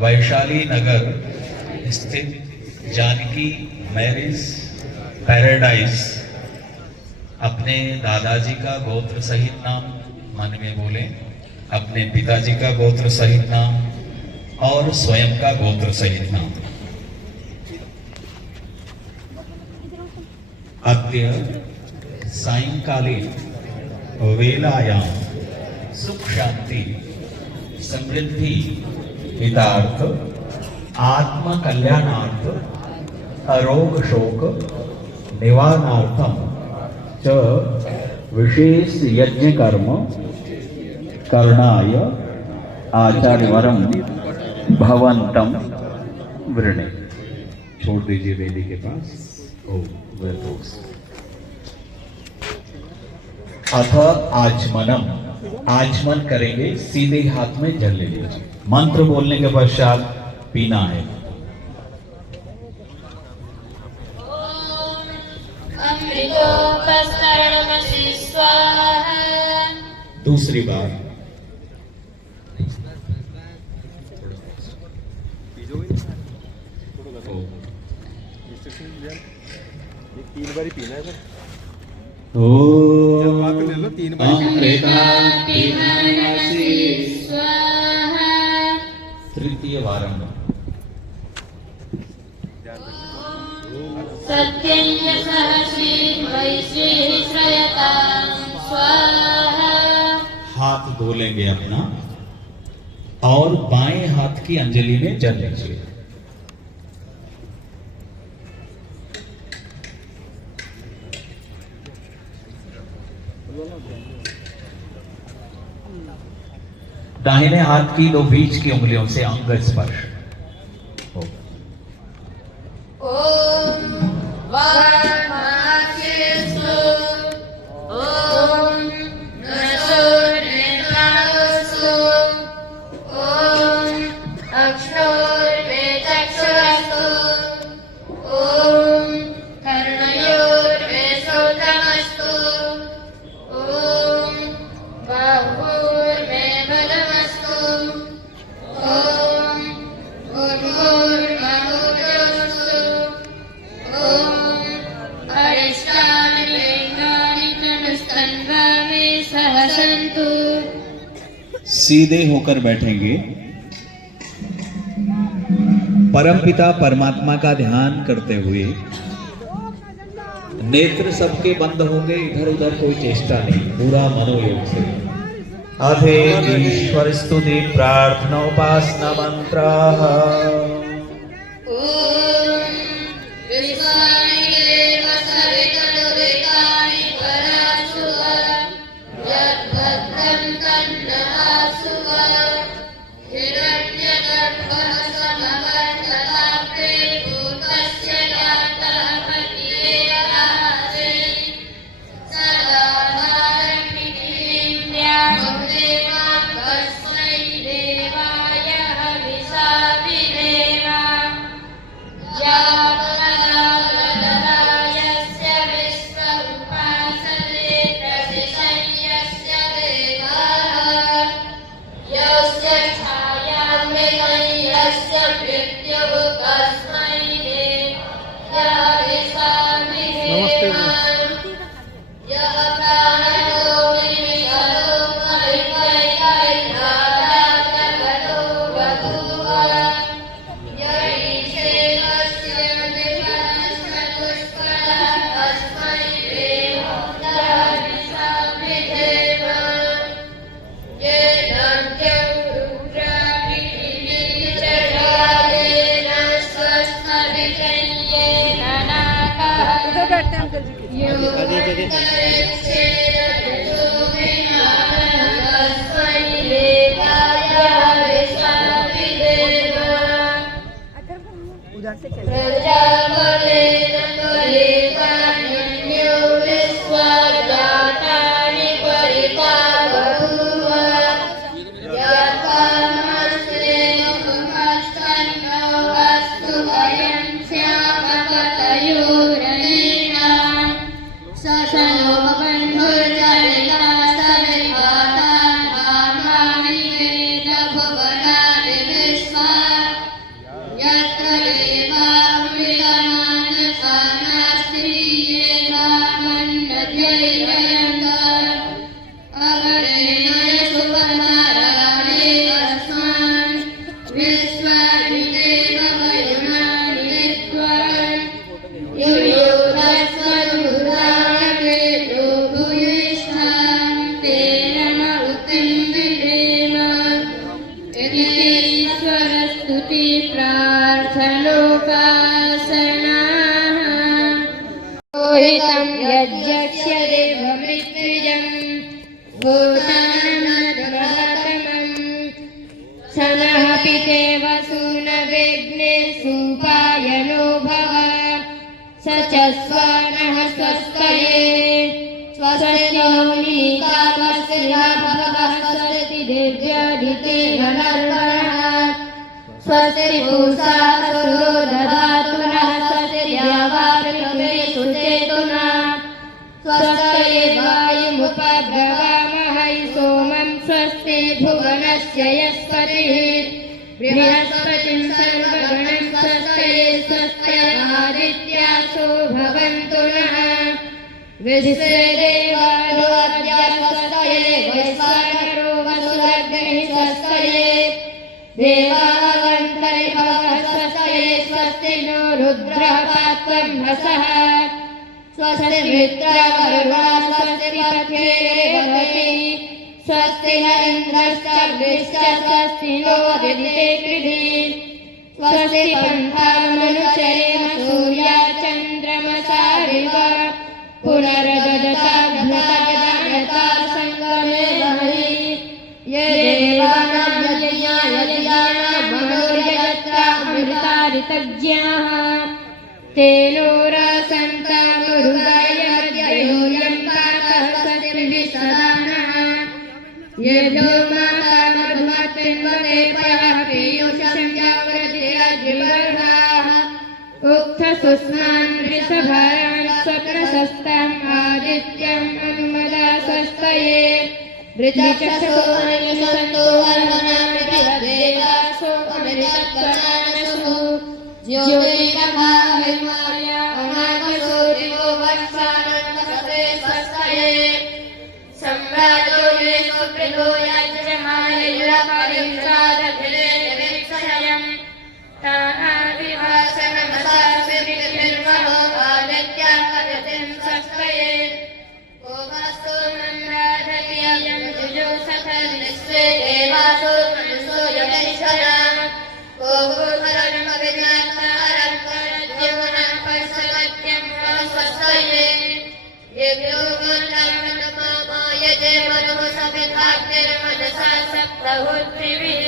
वैशाली नगर स्थित Janaki marriage paradise अपने दादाजी का गोत्र सहित नाम मन में बोले, अपने पिताजी का गोत्र सहित नाम और स्वयं का गोत्र सहित नाम। अद्य सायंकालीन वेलायां सुख शांति समृद्धि हितार्थ आत्म कल्याणार्थ अरोग शोक निवारणार्थम च विशेष यज्ञ कर्म करणाय आचार्यवरम भवंतम वृणे। छोड़ दीजिए वेदी के पास। अथ आचमनम, आचमन करेंगे, सीधे हाथ में जल ले लीजिए। मंत्र बोलने के पश्चात पीना है। दूसरी बार तीन बार पीना है सर। तीन तृतीय वारम हाथ धो लेंगे अपना और बाएं हाथ की अंजलि में जल लीजिए। दाहिने हाथ की दो बीच की उंगलियों से अंग स्पर्श। सीधे होकर बैठेंगे। परमपिता परमात्मा का ध्यान करते हुए नेत्र सबके बंद होंगे, इधर उधर कोई चेष्टा नहीं, पूरा मनोयोग से। अधे ईश्वर स्तुति प्रार्थना उपासना मंत्र। भगवान स्तुति प्रार्थनोपासनाः लोहितं यज्ञस्य देवमृत्युजम् भूतानमद्भवतमम् सनः पितेव सूनवेग्ने सुपायनो भव स च स्वानः स्वस्तये स्वस्तिनिकामस्या भवः स्वस्ति देव्यादिते नरः स्वस्ति पूषा असुरो दधातु नः स्वस्ति द्यावापृथिवी सुचेतुना स्वस्तये वायुमुपब्रवामहै सोमं स्वस्ति भुवनस्य यस्पतिः बृहस्पतिं सर्वगणं स्वस्तये स्वस्तिरादित्यासो भवन्तु नः विश्वे देवानो अद्य स्वस्तये वैश्वानरो वसुरग्निः स्वस्तये देवावन्तरिभवः स्वस्तये स्वस्ति नो रुद्रः पात्वं हसः स्वस्ति मित्रवरुणा स्वस्ति पत्नीरेवती स्वस्ति न इन्द्रश्च स्वस्ति नो दिते कृधि स्वस्ति पन्थामनुचरेम सूर्या चन्द्रमसारिव पुनरददताघ्नता सङ्गमे वहि ये देवानां यज्ञाय मनोर्यत्रामृतारितज्ञाः तेनो रसन्तामुरुगाय मध्ययोऽयं पातः स्वस्तिभिः सदा नः यजो माता मधुमतिन्वते पयः पीयूषं यावृतिरद्विवर्णाः उक्थसुस्मान् वृषभारान् स्वप्रशस्ताम् आदित्यम् अनुमदा स्वस्तये ऋचक्षसो अनिशन्तो वर्णनामिदेवासो अमृतत्वनानसु ज्योतिरभाहिमाया अनागसो दिवो वत्सानन्दसते स्वस्तये सम्राजो ये सुप्रियो यजमानयुरपरिव्राजभिरे निरीक्षयम् तानाभिवासनमसासिभिर्महो आदित्याङ्गतिं स्वस्तये ओमस्तु मन्दाधव्ययं जुजोषथर्विश्वे देवासो मनुषो यगैश्वरा ओभूतरन्मविज्ञातारं परद्युम्नः पर्षवत्यं स्वस्तये येभ्यो गोत्रमनुमायते मनुः सभिधाग्निर्मनसा सप्तहोत्रिभिः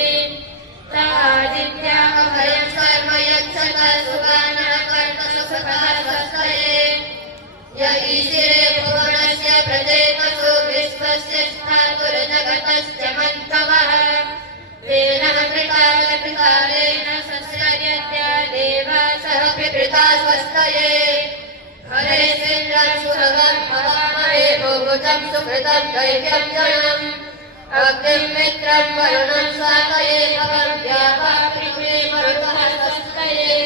तादित्या अभयं सर्व यच्छता सुगानः कर्मसुखः स्वस्तये य ईशिरे भुवनस्य प्रजेतसो विश्वस्य स्थातुर्जगतस्य मन्तवः तेन कृतालकृतालेन सस्यर्यद्या देवासः पितृता स्वस्तये हरे सिन्द्रं सुभगं हवामहे भूभुतं सुकृतं दैत्यं जनम् अग्निं मित्रं वरुणं स्वातये भवं द्यावापृथिवी मरुतः स्वस्तये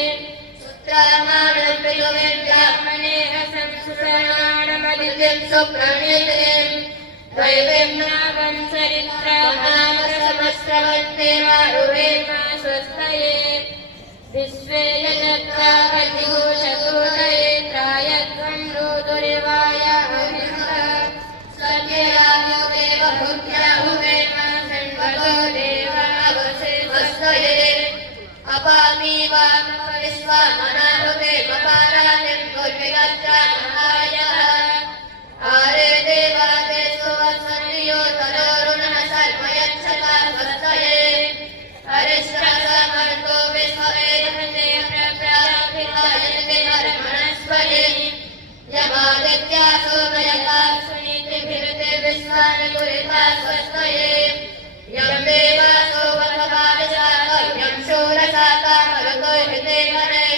सुत्रामाणं पृथुविद्यात्मनेहसं सुषमाणमदितिं सुप्रणीतिं दैवीं नागं सरित्रामामसमस्रवन्ते वारुहेमा स्वस्तये विश्वे यजत्राहतिघोषतोदये त्रायध्वं रोदुरिवायाहमिन्द्र सत्यरामो देवभूत्याहुवेमा षण्वतो देवावसे स्वस्तये अपामी वामविश्वामनाहुते मपारातिं गुर्विगत्रामहायः आरे देवादेशो वत्सर्यो तरोरुणः सर्व यच्छता स्वस्तये हरिश्रसमर्तो विश्ववेदहते प्रप्राभिधायते हरमणस्परे यमादित्यासो मयता सुनीतिभिरुते विश्वानगुरिता स्वस्तये यं देवासो वधवादिशाकं शूरसाता मरुतो हृते हरे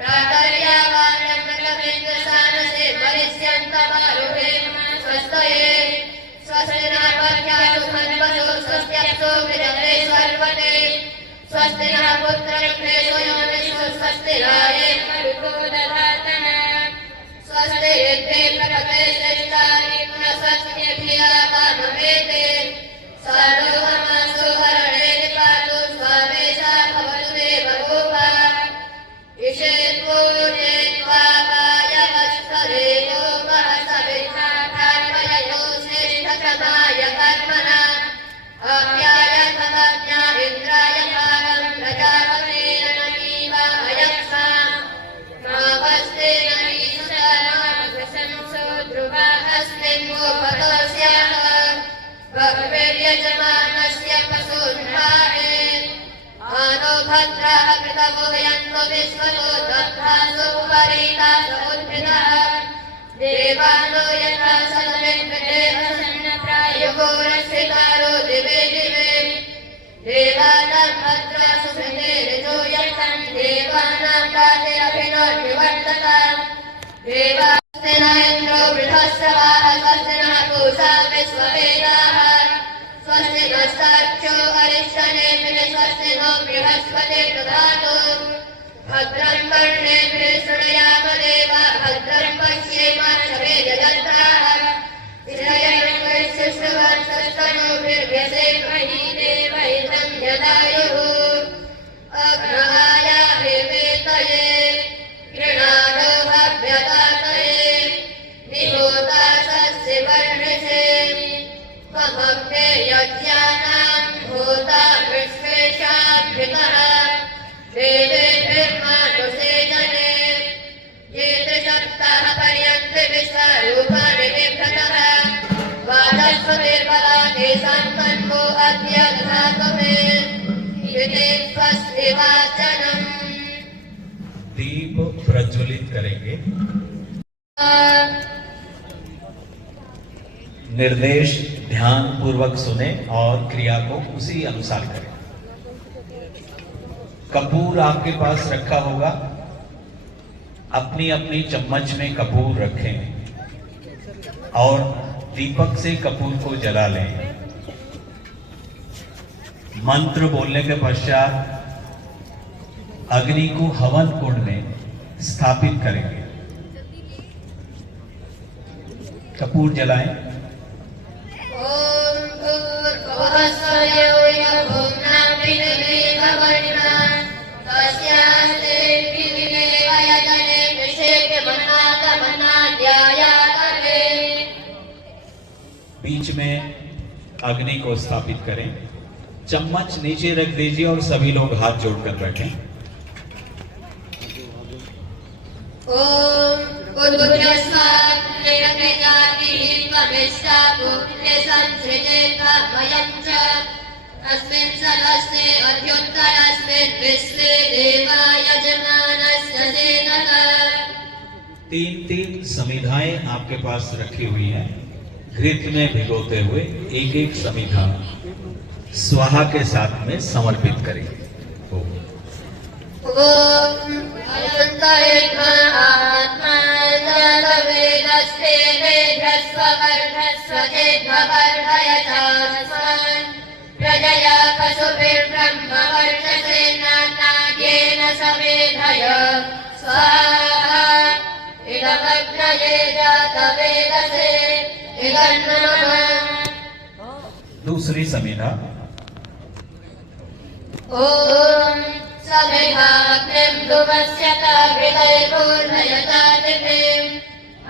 प्रातर्यावानं नगमेन्द्रसानसे वरिष्यन्तमारुहेम स्वस्तये स्वस्तिनापत्यासु हन्वसो स्वस्त्यसो विदते सर्वते स्वस्ति नः पुत्रक्षेषु योनिषु स्वस्तिराये मरुतो दधातन स्वस्ति यद्धे प्रकटे श्रेष्ठानि न स्वस्त्यभियावामवेते सारोहमासो हरणे निपातो स्वामेशा भवतु देवगोपा इषेत्पूर्णे त्वापायमस्तरे गोपः सविता कार्मययो श्रेष्ठतमाय कर्मणा अप्यायतमज्ञा इन्द्राय भागं प्रजा भद्राः कृतवो यन्तो विश्वतो दत्तासु उपरीतासु उद्भिदः देवानो यथा सन्नप्रायुगोरश्रितारो दिवे दिवे देवानां भद्रासु सुते ऋतो यतं देवानां राते अभिनोर्विवर्तताम् देवास्ते न इन्द्रो बृहस्रवाः स्वस्ति नः पूषा विश्ववेदाः स्वस्ति नस्तार्क्ष्यो अरिष्टनेमिः स्वस्ति नो बृहस्पतिर्दधातु भद्रं कर्णेभिः शृणुयाम देवा भद्रं पश्येमाक्षभिर्यजत्राः स्थिरयन्विश्रुवंशस्तनूभिर्व्यसेमहि देवहितं यदायुः अग्रहायाभिवेतये गृणानो भव्यतातये निहोतासस्य वर्णिषे त्वमग्ने यज्ञानां होता विश्वेशाभृतः देवेभिर्मानुषे जने ये त्रिसप्ताह पर्यन्ते विश्वरूपाणि बिभ्रतः वाचस्पतिर्बलानि सम्पन्नो अद्य दधातुमे इति स्वस्ति वाचनम्। दीप प्रज्वलित करेंगे। निर्देश ध्यान पूर्वक सुने और क्रिया को उसी अनुसार करें। कपूर आपके पास रखा होगा, अपनी अपनी चम्मच में कपूर रखें और दीपक से कपूर को जला लें। मंत्र बोलने के पश्चात अग्नि को हवन कुंड में स्थापित करेंगे। कपूर जलाएं। ओम भूर्भुवः स्वः भूम्ना पितृदेववर्णा तस्यास्ते पितृदेवयजने निषेव्यमनातमनाद्यायातरे। बीच में अग्नि को स्थापित करें। चम्मच नीचे रख दीजिए और सभी लोग हाथ जोड़कर बैठें। ओम उद्भुजस्वाग्निरग्निजातिः त्वमिष्टा भूमिते संसृजेतामयं च अस्मिन् सदस्ते अध्युत्तरस्मिन् विश्वे देवा यजमानस्य सेनः। 3-3 समिधाएं आपके पास रखी हुई हैं। घृत में भिगोते हुए एक एक समिधा स्वाहा के साथ में समर्पित करेंगे। ओम अनंतयज्ञा आत्मा जलवेदस्ते वेदस्व वर्धस्व चेद्भवर्धयतास्मान् प्रजया पशुभिर्ब्रह्म वर्चसे नानाद्येन समेधय स्वाहा इदमग्नये जातवेदसे इदन्नमः। दूसरी समिधा। ओम समेधाग्निं धुमस्यता हृदयपूर्णयता दिव्यम्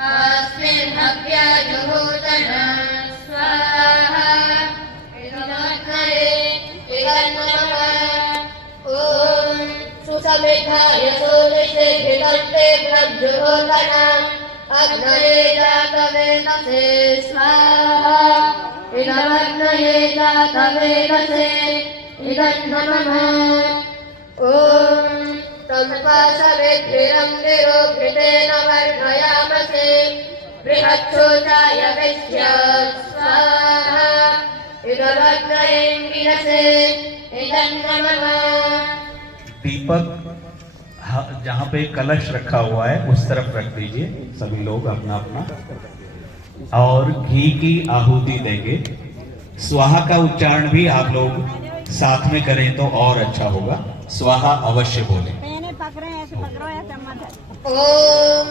अस्मिन् हव्याजुहोतना स्वाहा इदमग्नये इदन्नमः। ओम सुसमेधाय सोलिषे घृतन्ते ब्रह्मजुहोतना अग्नये जातवेदसे स्वाहा इदमग्नये जातवेदसे इदन्नमः। ओम तत्पाशविद्भिरङ्गिरो घृतेन वर्धयामसे बृहच्छोचाय विश्य स्वाहा इदमग्नयेङ्गिरसे इदन्नमः। दीपक जहाँ पे कलश रखा हुआ है उस तरफ रख दीजिए सभी लोग अपना अपना, और घी की आहुति देंगे। स्वाहा का उच्चारण भी आप लोग साथ में करें तो और अच्छा होगा। स्वाहा अवश्य बोलें। ओम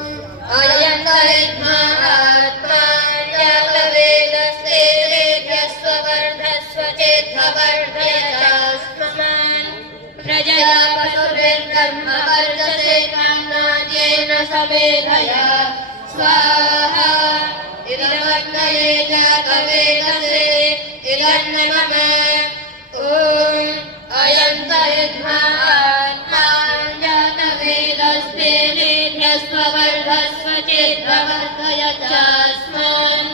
अयंतरिद्मा आत्मा जलवेदस्ते वेद्यस्व वर्धस्व चेद्भवर्धयतास्मान् प्रजया पशुभिर्ब्रह्म वर्चसे नानाद्येन समेधया स्वाहा इदमग्नये जातवेदसे इदन्नमः। ओम अयंतरिद्मा आत्मा जातवेदस्ते वेद्यस्व वर्धस्व चेद्भवर्धयतास्मान्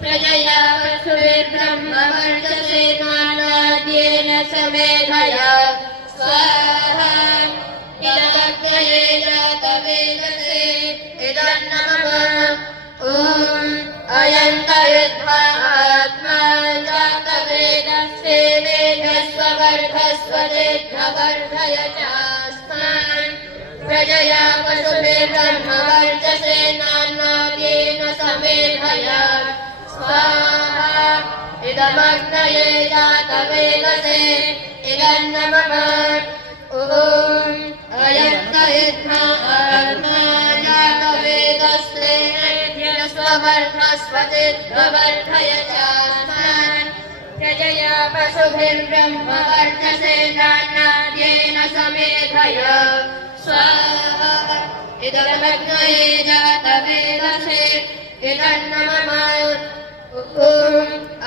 प्रजया पशुभिर्ब्रह्म वर्चसे नानाद्येन समेधया स्वाहा वर्धय चास्मान् प्रजया पशुभिर्ब्रह्मवर्चसेनान्नाद्येन समेधय स्वाहा इदमग्नये जातवेदसे इदन्नमः ॐ अयन्त इद्मा आत्मा जातवेदस्ते स्ववर्धस्वतिर्वर्धय चास्मान् प्रजया पशुभिर्ब्रह्मवर्चसेनान्नाद्येन समेधय स्वाहा इदमग्नये जातवेदसे इदन्नमः ॐ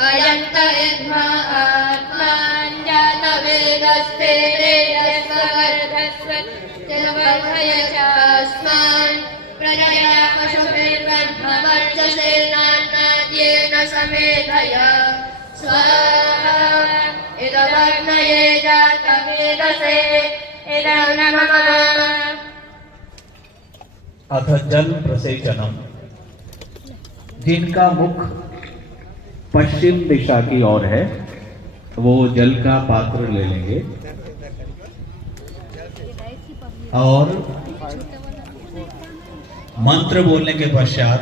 अयन्त इद्मा आत्मान् जातवेदस्ते वर्धय चास्मान् प्रजया पशुभिर्ब्रह्मवर्चसेनान्नाद्येन समेधय स्वाहा इदमग्नये जातवेदसे इदन्नमः अथ जल प्रसेचनम। जिनका मुख पश्चिम दिशा की ओर है वो जल का पात्र ले लेंगे और मंत्र बोलने के पश्चात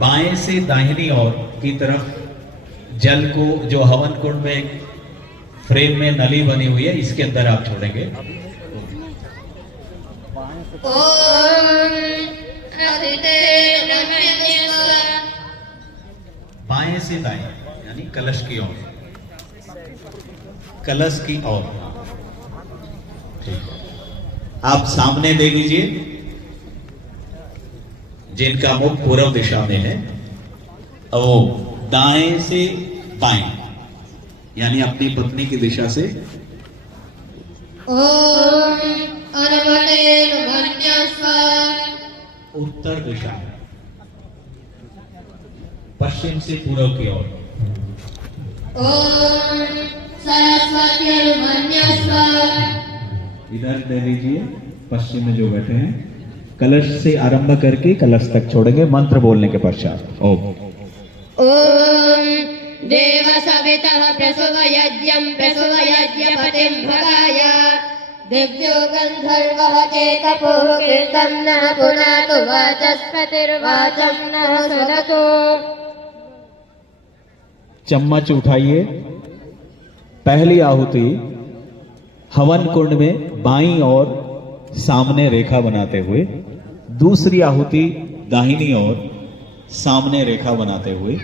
बाएं से दाहिनी ओर की तरफ जल को, जो हवन कुंड में एक फ्रेम में नली बनी हुई है, इसके अंदर आप छोड़ेंगे। बाएं से दाएं यानी कलश की ओर, कलश की ओर। ठीक है, आप सामने दे दीजिए। जिनका मुख पूर्व दिशा में है वो दाएं से बाएं यानी अपनी पत्नी की दिशा से उत्तर दिशा, पश्चिम से पूर्व की ओर। इधर दे दीजिए, पश्चिम में जो बैठे हैं। कलश से आरंभ करके कलश तक छोड़ेंगे मंत्र बोलने के पश्चात। ओम देव सवितः प्रसुवयज्ञं प्रसुवयज्ञपतिं भगाय दिव्यो गन्धर्वः चेतपोः कीर्तं नः पुनातु वाचस्पतिर्वाचं नः सदतु। चम्मच उठाइए। पहली आहुति हवन कुंड में बाईं ओर सामने रेखा बनाते हुए, दूसरी आहुति दाहिनी ओर सामने रेखा बनाते हुए,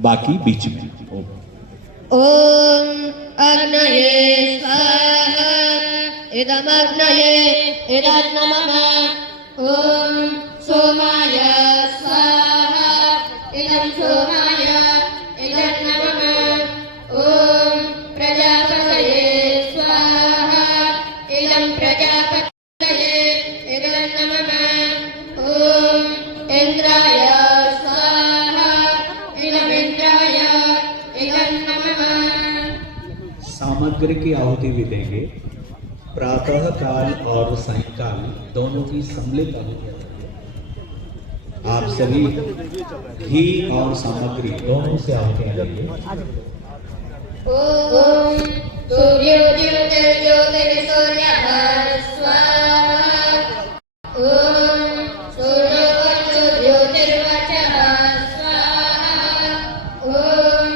बाकी बीच में। ओम अग्नये स्वाहा इदमग्नये इदन्नमः। ओम सोमाय स्वाहा इदं सोमाय इदन्नमः। ओम प्रजापतये स्वाहा इदं प्रजापतये इदन्नमः। ओम इंद्राय स्वाहा इदमिन्द्राय इदन्नमः। सामग्री की आहुति भी देंगे। प्रातः काल और सायंकाल दोनों की सम्मिलित आहुति। आप सभी घी और सामग्री दोनों से आहुतियां देंगे। ओम सूर्योज्योतिर्ज्योतिर्सूर्यः स्वाहा। ओम सूर्योज्योतिर्वचः स्वाहा। ओम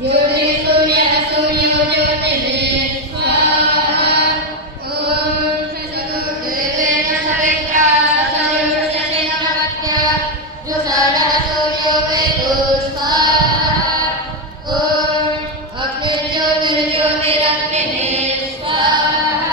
ज्योतिर्सूर्यः सूर्योज्योतिः स्वाहा। ओम शशदेवेन सवित्रा सवितुर्षसेन भक्त्या जुषाणः सूर्यो वेदो स्वाहा। ओम अग्निर्ज्योतिर्ज्योतिरग्निः स्वाहा।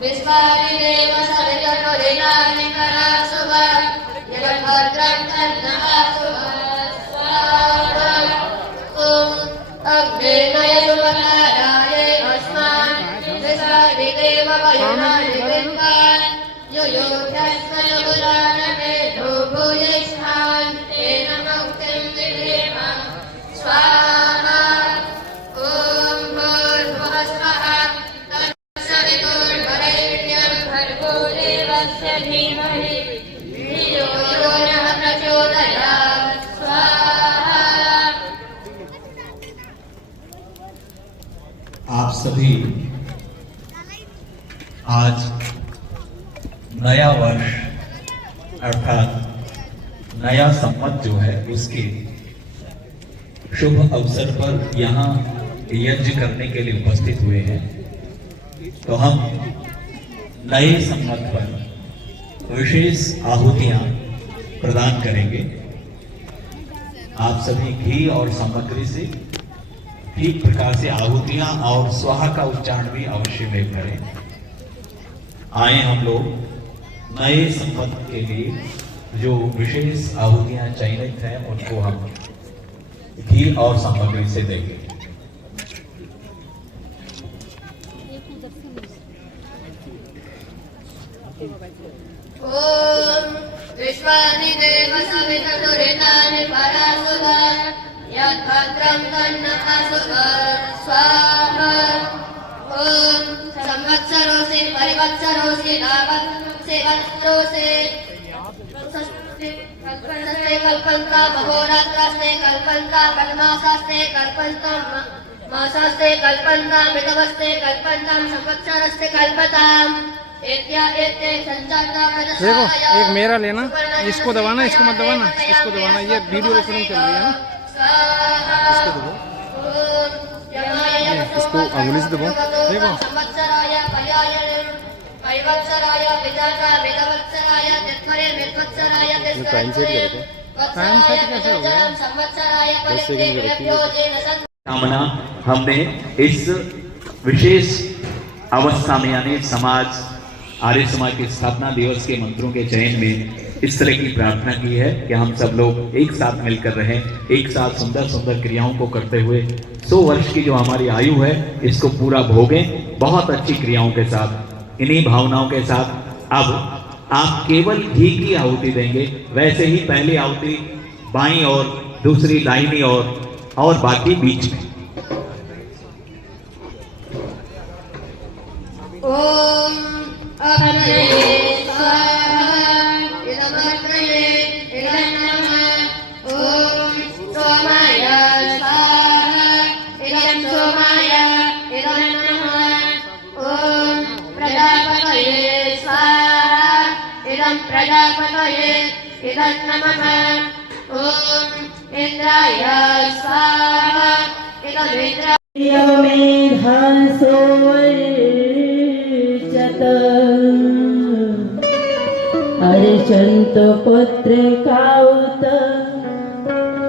विश्वानि देव सवितुर्वरेण्यं परासुवा जगद्भद्रं तन्नः स्वाहा ॐ अग्नेयजुवलाराय अस्मान् विश्वानि देव वयुनानि विद्वान् योयोधस्मयुरानमे भूभुयिष्ठान् तेन मुक्तिं विधेम स्वाहा ॐ भूर्भुवः स्वः तत्सवितुर्वरेण्यं भर्गो देवस्य धीमहि धियो यो नः प्रचोदयात् स्वाहा। आप सभी आज नया वर्ष अर्थात नया संवत जो है उसके शुभ अवसर पर यहाँ यज्ञ करने के लिए उपस्थित हुए हैं। तो हम नए संवत पर विशेष आहुतियां प्रदान करेंगे। आप सभी घी और सामग्री से ठीक प्रकार से आहुतियां और स्वाहा का उच्चारण भी अवश्य में करें। आए हम लोग नए संवत के लिए जो विशेष आहुतियां चयनित हैं उनको हम घी और सामग्री से देंगे। ॐ विश्वानि देव सवितुर्वरेण्यं परासुवा यद्भद्रं तन्नः स्वाहा ॐ संवत्सरोऽसि परिवत्सरोऽसि लाभसेवत्सरोऽसि कल्पन्ता महोरात्रास्ते कल्पन्ता कल्मासास्ते कल्पन्ता मासास्ते कल्पन्ता मितवस्ते कल्पन्तां संवत्सरस्ते कल्पताम्। देखो एक मेरा लेना, इसको दबाना, इसको मत दबाना, इसको दबाना। ये वीडियो रिकॉर्डिंग चल रही है ना, इसको दबाओ, इसको अंगुली से दबाओ। देखो टाइम सेट करो, टाइम सेट कैसे हो गया? 10 सेकंड करो। कामना हमने इस विशेष अवस्था में यानी समाज आर्य समाज के स्थापना दिवस के मंत्रों के चयन में इस तरह की प्रार्थना की है कि हम सब लोग एक साथ मिलकर रहें, एक साथ सुंदर सुंदर क्रियाओं को करते हुए 100 वर्ष की जो हमारी आयु है इसको पूरा भोगें बहुत अच्छी क्रियाओं के साथ। इन्हीं भावनाओं के साथ अब आप केवल घी की आहुति देंगे। वैसे ही पहली आहुति बाईं और दूसरी दाहिनी और बाकी बीच में। ॐ अग्नये स्वाहा इदमग्नये इदं नमः। ॐ सोमाय स्वाहा इदं सोमाय इदं नमः। ॐ प्रजापतये स्वाहा इदं प्रजापतये इदं नमः। ॐ इन्द्राय स्वाहा इदमिन्द्राय अर्चन्त पुत्रकाउत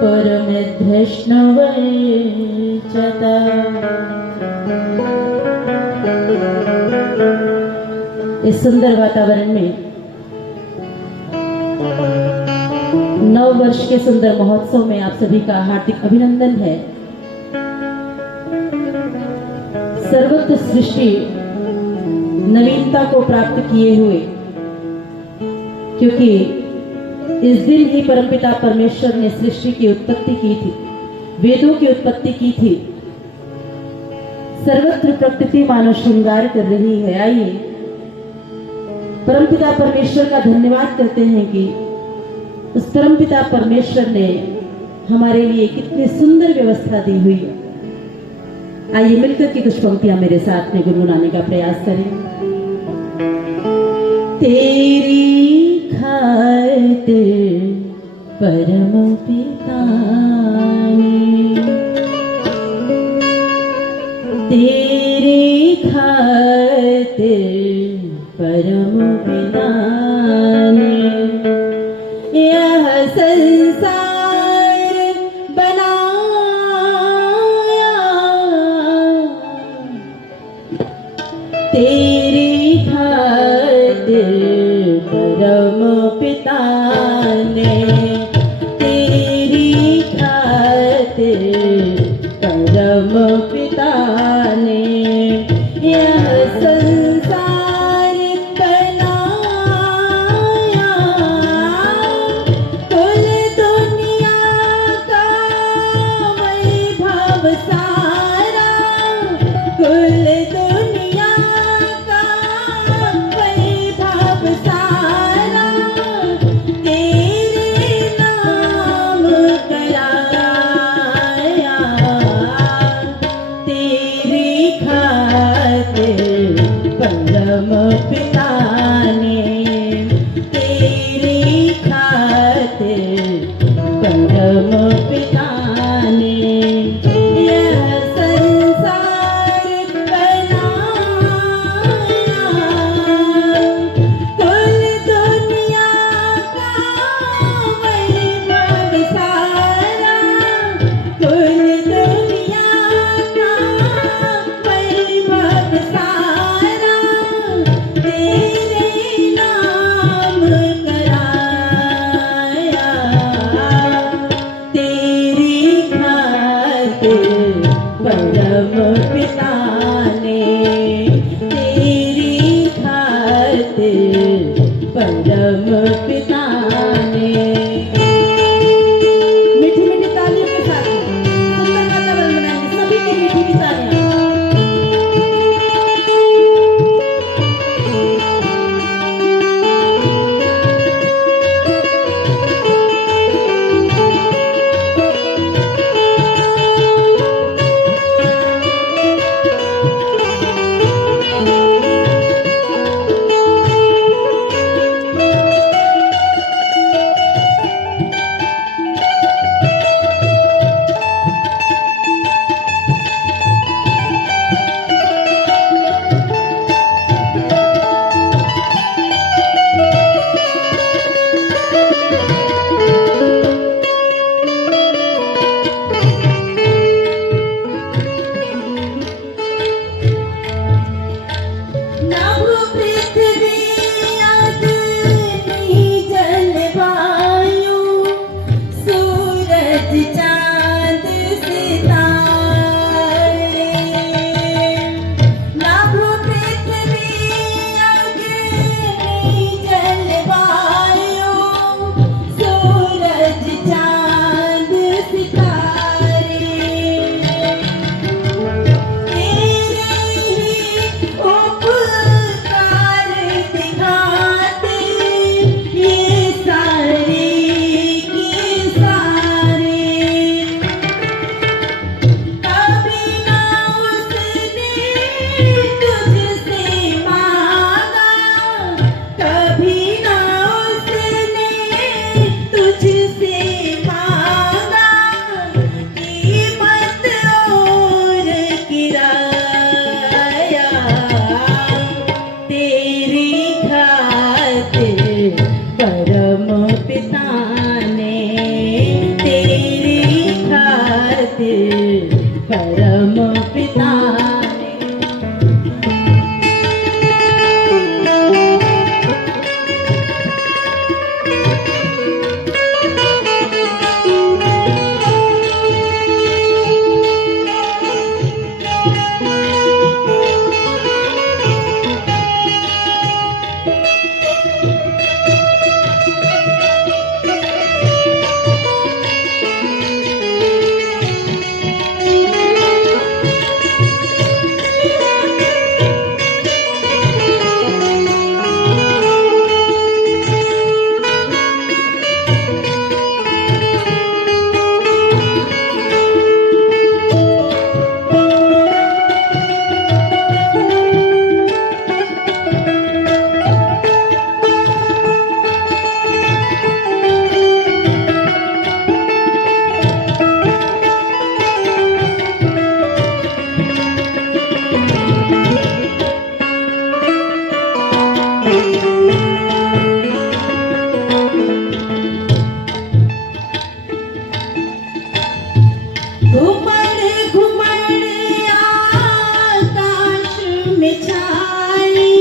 परमेधृष्णवर्चता। इस सुंदर वातावरण में 9 वर्ष के सुंदर महोत्सव में आप सभी का हार्दिक अभिनंदन है। सर्वत्र सृष्टि नवीनता को प्राप्त किए हुए, क्योंकि इस दिन ही परमपिता परमेश्वर ने सृष्टि की उत्पत्ति की थी, वेदों की उत्पत्ति की थी। सर्वत्र प्रकृति मानव श्रृंगार कर रही है। आइए परमपिता परमेश्वर का धन्यवाद करते हैं कि उस परमपिता परमेश्वर ने हमारे लिए कितनी सुंदर व्यवस्था दी हुई है। आइए मिलकर के कुछ पंक्तियां मेरे साथ में गुनगुनाने का प्रयास करें। तेरी खातिर परम पिता ने, तेरी खातिर परम पिता ने यह संसार बनाया। तेरी परम पिता ने तेरी खातिर, परम पिता ने यह संसार बनाया, कुल दुनिया का वैभव सारा, कुल दुनिया का वैभव सारा तेरे नाम कराया, तेरी खातिर परम पिता ने, तेरी खातिर परम पिता ने। मीठी मीठी तालियों के साथ सुंदर वातावरण बनाएंगे, सभी की मीठी मीठी तालियां। नभ पृथ्वी अग्नि जल वायु, सूरज चांद सितारे, नभ पृथ्वी अग्नि जल वायु, सूरज चांद सितारे तेरे ही उपकार दिखाते ये सारे के सारे, कभी ना उसने तुझसे मांगा, कभी ना उसने तुझसे मांगा, कीमत और किराया, तेरी खातिर परम पिता ने, तेरी खातिर परम पिता ने। घुमड़ घुमड़ आकाश में छाई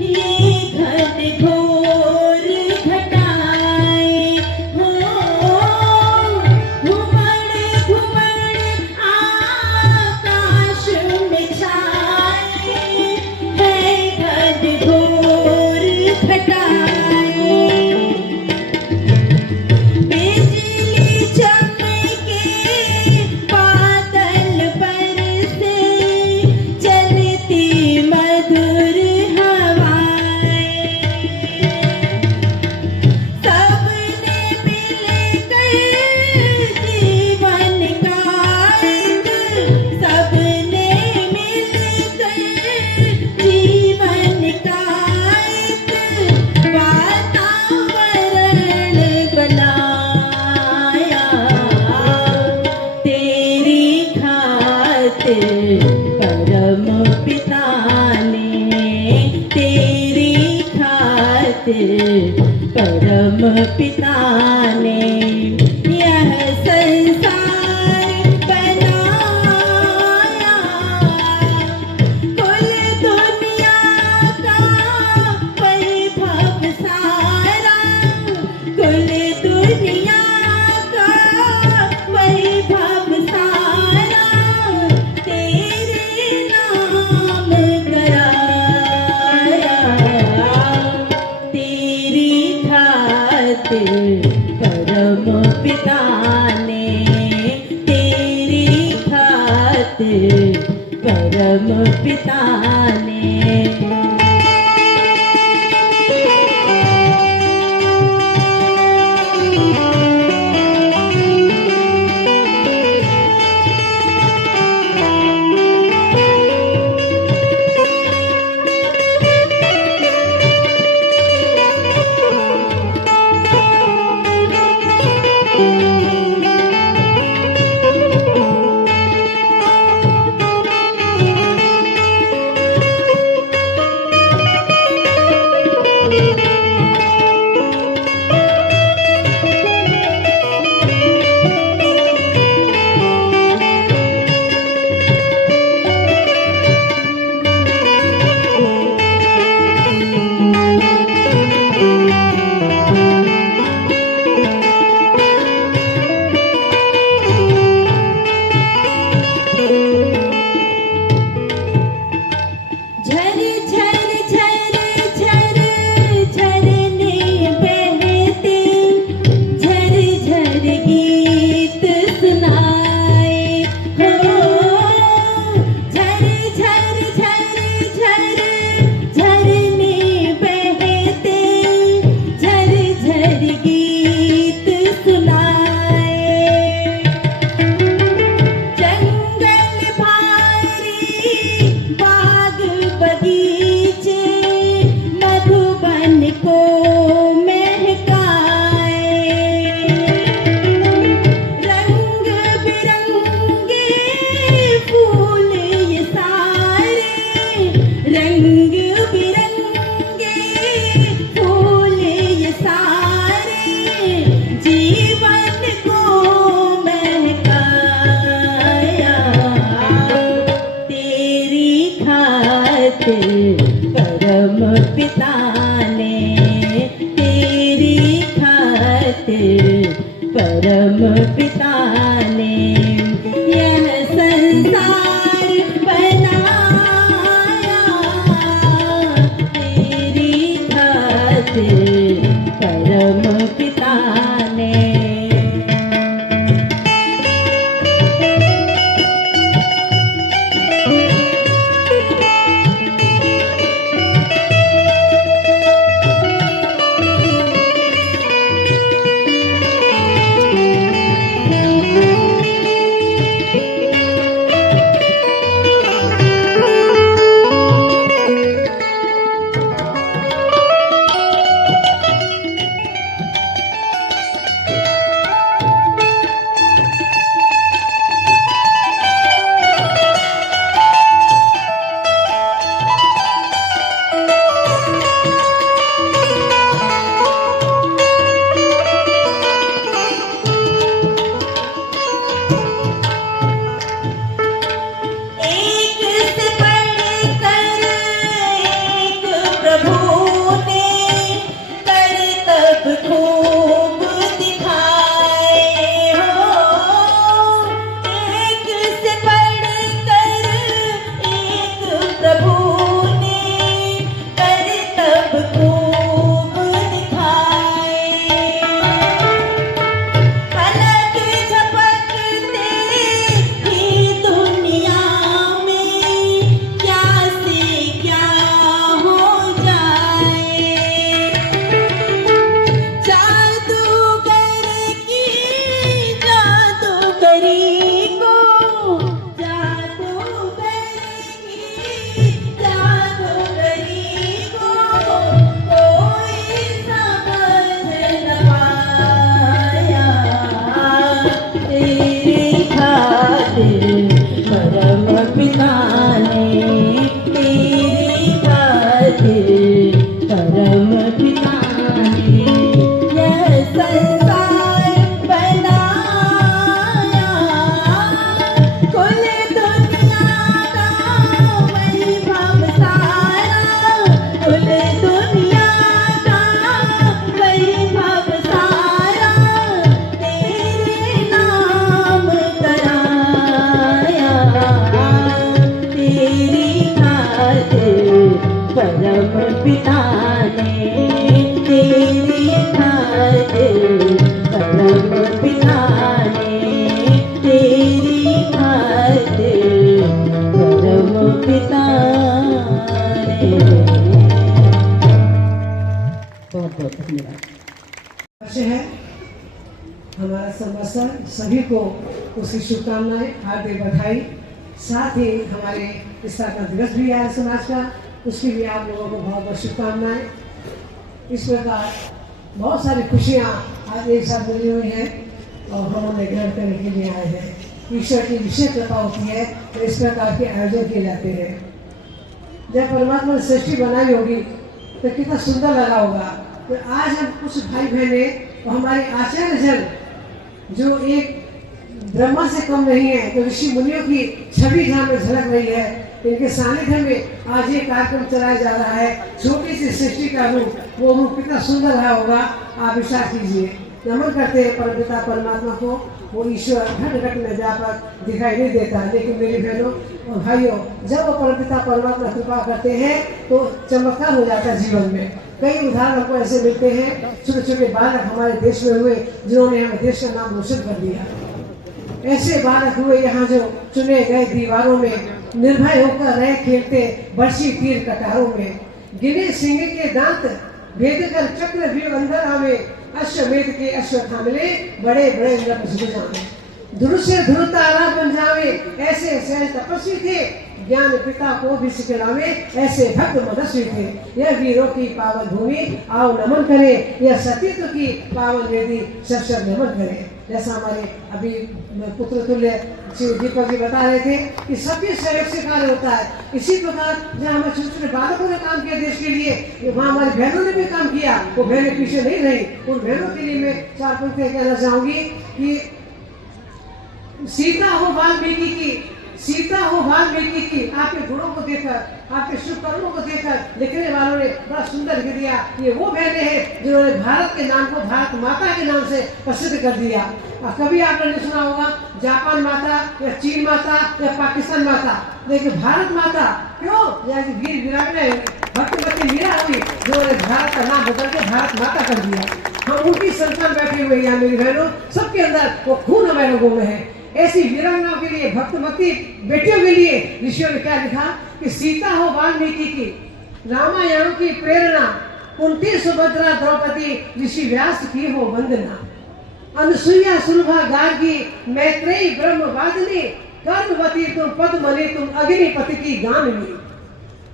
ये घनघोर घटाएं, हो घुमड़ घुमड़ आकाश में छाई है घनघोर खातिर परम पिता ने यह संसार बनाया। कुल दुनिया का वैभव सारा, कुल दुनिया का वैभव सारा तेरे नाम कराया। तेरी खातिर परम पिता ने, तेरी खातिर परम पिता ने। झर झर झर झर झरने बहते, झर झर गीत सुनाए हो। झर झर झर झर झरने बहते, झर झर गीत सुनाए। जंगल भारी बाग बगीचे मधुबन को महकाए। रंग बिरंगे फूल ये सारे, रंग बिरंगे फूल ये सारे जीवन को महकाया। तेरी खातिर परम पिता ने, तेरी खातिर परम पिता ने यह संसार बनाया। तेरी खातिर परम पिता ने। परम पिता ने तेरी खातिर, परम पिता ने तेरी खातिर, परम पिता ने। बहुत बहुत धन्यवाद। है हमारा संवत्सर, सभी को उसकी शुभकामनाएं, हार्दिक बधाई। साथ ही हमारे स्थापना दिवस भी आया समाज का, उसकी भी आप लोगों को बहुत बहुत शुभकामनाएं। इस प्रकार बहुत सारी खुशियाँ आज एक साथ मिली हुई हैं और हम उन्हें ग्रहण करने के लिए आए हैं। ईश्वर की विशेष कृपा होती है तो इस प्रकार के आयोजन किए जाते हैं। जब परमात्मा ने सृष्टि बनाई होगी तो कितना सुंदर लगा होगा। तो आज हम कुछ भाई बहने और हमारे आचार्य जन जो एक ब्रह्मा से कम नहीं है, तो ऋषि मुनियों की छवि जहाँ में झलक रही है, इनके सानिध्य में आज ये कार्यक्रम चलाया जा रहा है। छोटी सी सृष्टि का रूप, वो रूप कितना सुंदर रहा होगा, आप विचार कीजिए। नमन करते हैं परमपिता परमात्मा को। वो ईश्वर घट घट में व्यापक दिखाई नहीं देता, लेकिन मेरी बहनों और भाइयों, जब वो परमपिता परमात्मा कृपा करते हैं तो चमत्कार हो जाता है जीवन में। कई उदाहरण हमको ऐसे मिलते हैं, छोटे छोटे बालक हमारे देश में हुए जिन्होंने हमें देश का नाम रोशन कर दिया। ऐसे बालक हुए यहाँ जो चुने गए दीवारों में निर्भय होकर रहे खेलते बरसी तीर कटारों में। गिने सिंह के दांत भेद कर चक्र भी अंदर आवे, अश्वमेध के अश्वत्थामले बड़े बड़े जावे। ध्रुव से ध्रुव तारा बन जावे, ऐसे सहज तपस्वी थे, ज्ञान पिता को भी सिखलावे, ऐसे भक्त मनस्वी थे। यह वीरों की पावन भूमि आओ नमन करे, यह सतीत्व की पावन वेदी सब नमन करे। जैसा हमारे अभी पुत्र तुल्य श्री दीपक जी बता रहे थे कि सबके सहयोग से कार्य होता है। इसी प्रकार जहाँ हमारे छोटे छोटे बालकों ने काम किया देश के लिए, वहाँ हमारी बहनों ने भी काम किया। वो बहनें पीछे नहीं रही। उन बहनों के लिए मैं चार पंक्तियां कहना चाहूंगी कि सीता हो वाल्मीकि की, सीता हो वाल्मीकि की, आपके गुणों को देखकर, आपके शुभ कर्मों को देखकर लिखने वालों ने बड़ा सुंदर लिख दिया। ये वो बहनें हैं जिन्होंने भारत के नाम को भारत माता के नाम से प्रसिद्ध कर दिया। और कभी आपने नहीं सुना होगा जापान माता या चीन माता या पाकिस्तान माता, लेकिन भारत माता क्यों? जैसे वीर वीरांगना भक्तिमती मीरा हुई जिन्होंने भारत का नाम बदल के भारत माता कर दिया। हम उनकी संतान बैठे हुए यहाँ मेरी बहनों, सबके अंदर वो खून हमारे लोगों में है। ऐसी वीरांगनाओं के लिए, भक्तमती बेटियों के लिए ऋषियों ने क्या लिखा कि सीता हो वाल्मीकि की, रामायण की प्रेरणा, कुंती सुभद्रा द्रौपदी, ऋषि व्यास की हो वंदना, अनुसुईया सुलभा गार्गी, मैत्रेयी ब्रह्मवादिनी, कर्मवती तुम पद्मनी, तुम अग्निपति की गामिनी।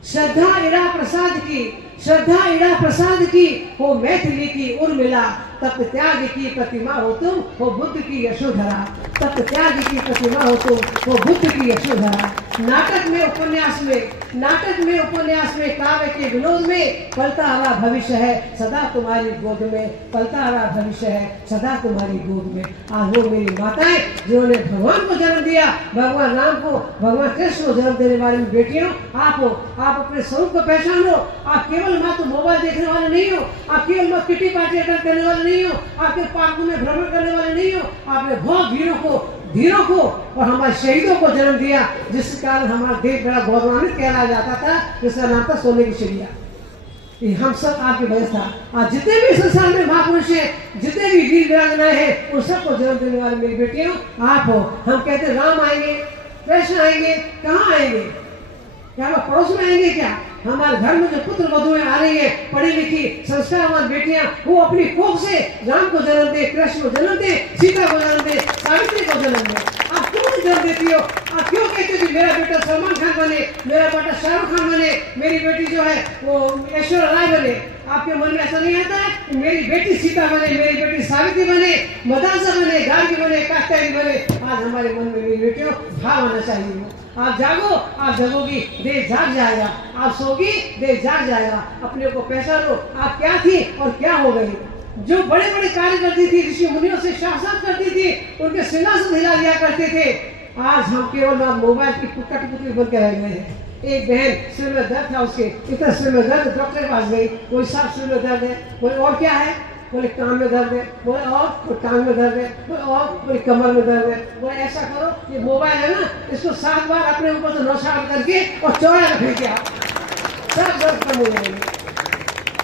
श्रद्धा इड़ा प्रसाद की, श्रद्धा इड़ा प्रसाद की हो मैथिली की उर्मिला, तप त्याग की प्रतिमा हो तुम, हो बुद्ध की यशोधरा। तप त्याग की प्रतिमा हो तुम, हो बुद्ध की यशोधरा। नाटक में उपन्यास में, नाटक में उपन्यास में, काव्य के विनोद में पलता हुआ भविष्य है सदा तुम्हारी गोद में, पलता हुआ भविष्य है सदा तुम्हारी गोद में। आज वो मेरी माताएं जिन्होंने भगवान को जन्म दिया, भगवान राम को, भगवान कृष्ण को जन्म देने वाली बेटियों, आप हो। आप अपने स्वरूप को पहचानो। आप केवल मात्र मोबाइल देखने वाले नहीं हो, आप केवल मत किटी पार्टी अटेंड करने वाले नहीं हो, आपके पार्कों में भ्रमण करने वाले नहीं हो। आपने बहुत वीरों को और हमारे शहीदों को जन्म दिया, जिस कारण हमारा देश बड़ा गौरवान्वित कहलाया जाता था, जिसका नाम था सोने की चिड़िया। ये हम सब आपकी वजह था। आज जितने भी संसार में महापुरुष हैं, जितने भी वीर वीरांगनाएं हैं, उन सबको जन्म देने वाली मेरी बेटियों आप हो। हम कहते हैं राम आएंगे, कृष्ण आएंगे, कहाँ आएंगे? क्या हम पड़ोस में आएंगे क्या? हमारे घर में जो पुत्र वधुएं आ रही है, पढ़ी लिखी संस्कारवान बेटियां, वो अपनी कोख से राम को जन्म दे, कृष्ण को जन्म दे, सीता को जन्म दे, सावित्री को जन्म दे। आप क्यों नहीं जन्म देती हो? आप क्यों कहते हो कि मेरा बेटा सलमान खान बने, मेरा बेटा शाहरुख खान बने, मेरी बेटी जो है वो ऐश्वर्या राय बने? आपके मन में ऐसा नहीं आता है कि मेरी बेटी सीता बने, मेरी बेटी सावित्री बने, मदासा बने, गार्गी बने, कात्यायनी बने? आज हमारे मन में मेरी बेटियों भाव आना चाहिए। आप जागो, आप जगोगी, देश जाग जाएगा। आप सोगी, देश जाग जाएगा। अपने को पहचानो, आप क्या थी और क्या हो गई। जो बड़े बड़े कार्य करती थी, ऋषि मुनियों से शासन करती थी, उनके सिंहासन हिला लिया करते थे। आज हम केवल मोबाइल की कठपुतली बन के रह गए हैं। एक बहन सिर में दर्द था, उसके इतना सिर में दर्द, डॉक्टर के पास गई, कोई साहब सिर में दर्द है, बोले और क्या है? बोले कान में दर्द है, बोले और टांग में दर्द है, बोले और, बोले कमर में दर्द है। बोले ऐसा करो, ये मोबाइल है ना, इसको 7 बार अपने ऊपर से नौशाद करके और चौड़ा रखे क्या सब दर्द कम हो जाएंगे।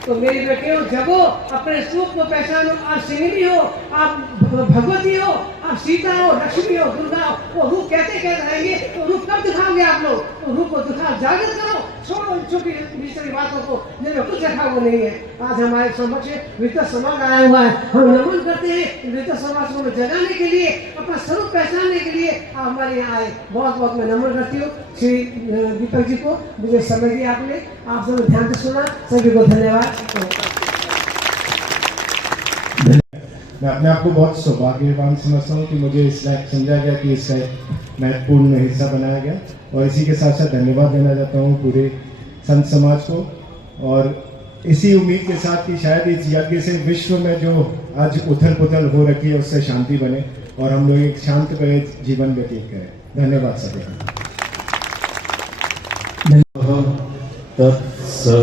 तो मेरी बेटियों, जगो, अपने स्वरूप को पहचानो। आप सिंगनी हो, आप भगवती हो, आप सीता हो, लक्ष्मी हो, दुर्गा हो, वो रूप कहते रहेंगे तो रूप कब दिखाओगे आप लोग? तो रूप को दिखाओ, जागृत करो, छोड़ो छोटी दूसरी बातों को जिनमें कुछ रखा वो नहीं है। आज हमारे समक्ष वित्त समाज आया हुआ है, हम नमन करते हैं वित्त समाज को जगाने के लिए, अपना स्वरूप पहचानने के लिए आप हमारे यहाँ आए। बहुत बहुत मैं नमन करती हूँ श्री दीपक जी को, मुझे समय दिया आपने, आप सब ध्यान से सुना, सभी को धन्यवाद। मैं अपने आप को बहुत सौभाग्यवान समझता हूँ कि मुझे इस लायक समझा गया कि इसका एक महत्वपूर्ण हिस्सा बनाया गया, और इसी के साथ साथ धन्यवाद देना चाहता हूँ पूरे संत समाज को, और इसी उम्मीद के साथ कि शायद इस यज्ञ से विश्व में जो आज उथल पुथल हो रखी है उससे शांति बने और हम लोग एक शांतमय जीवन व्यतीत करें। धन्यवाद सभी। तत्सवितुर्वरेण्यं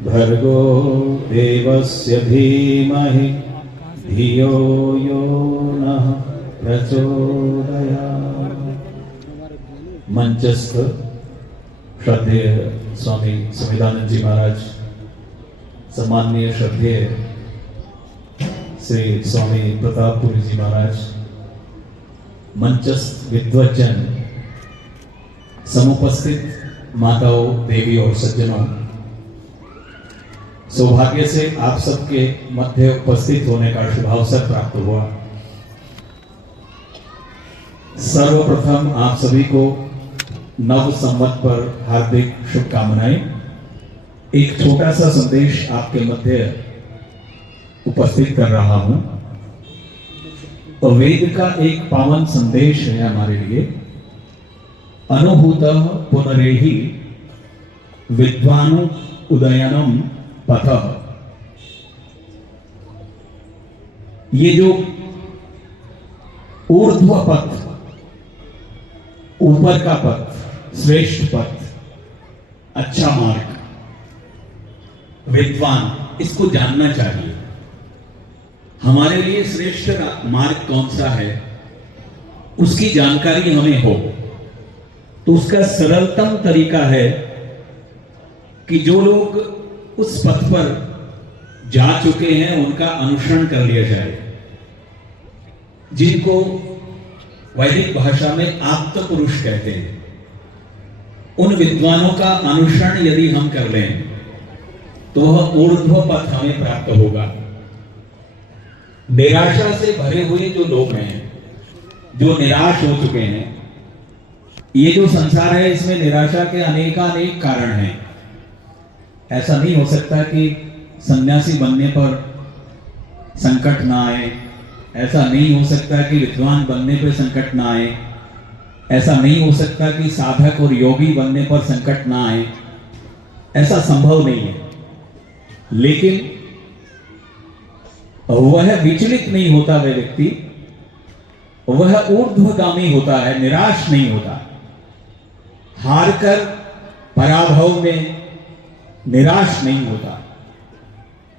भर्गो देवस्य धीमहि धियो यो नः प्रचोदयात्। मंचस्थ श्रद्धेय स्वामी संविदानंद जी महाराज, सम्माननीय श्रद्धेय श्री स्वामी प्रतापपुरी जी महाराज, मंचस्थ विद्वज्जन, समुपस्थित माताओं, देवी और सज्जनों, सौभाग्य से आप सबके मध्य उपस्थित होने का शुभावसर प्राप्त हुआ। सर्वप्रथम आप सभी को नव संवत पर हार्दिक शुभकामनाएं। एक छोटा सा संदेश आपके मध्य उपस्थित कर रहा हूं। वेद का एक पावन संदेश है हमारे लिए। अनुभूतः पुनरेहि विद्वानु उदयनम पथः। ये जो ऊर्ध्व पथ, ऊपर का पथ, श्रेष्ठ पथ, अच्छा मार्ग, विद्वान, इसको जानना चाहिए। हमारे लिए श्रेष्ठ मार्ग कौन सा है, उसकी जानकारी हमें हो तो उसका सरलतम तरीका है कि जो लोग उस पथ पर जा चुके हैं उनका अनुसरण कर लिया जाए, जिनको वैदिक भाषा में आप्त पुरुष कहते हैं। उन विद्वानों का अनुसरण यदि हम कर लें तो वह ऊर्ध्व पथ हमें प्राप्त होगा। निराशा से भरे हुए जो लोग हैं, जो निराश हो चुके हैं, ये जो संसार है इसमें निराशा के अनेकानेक कारण हैं। ऐसा नहीं हो सकता कि सन्यासी बनने पर संकट ना आए, ऐसा नहीं हो सकता कि विद्वान बनने पर संकट ना आए, ऐसा नहीं हो सकता कि साधक और योगी बनने पर संकट ना आए, ऐसा संभव नहीं है। लेकिन वह विचलित नहीं होता, वह व्यक्ति, वह ऊर्ध्वगामी होता है, निराश नहीं होता। हार कर पराभव में निराश नहीं होता,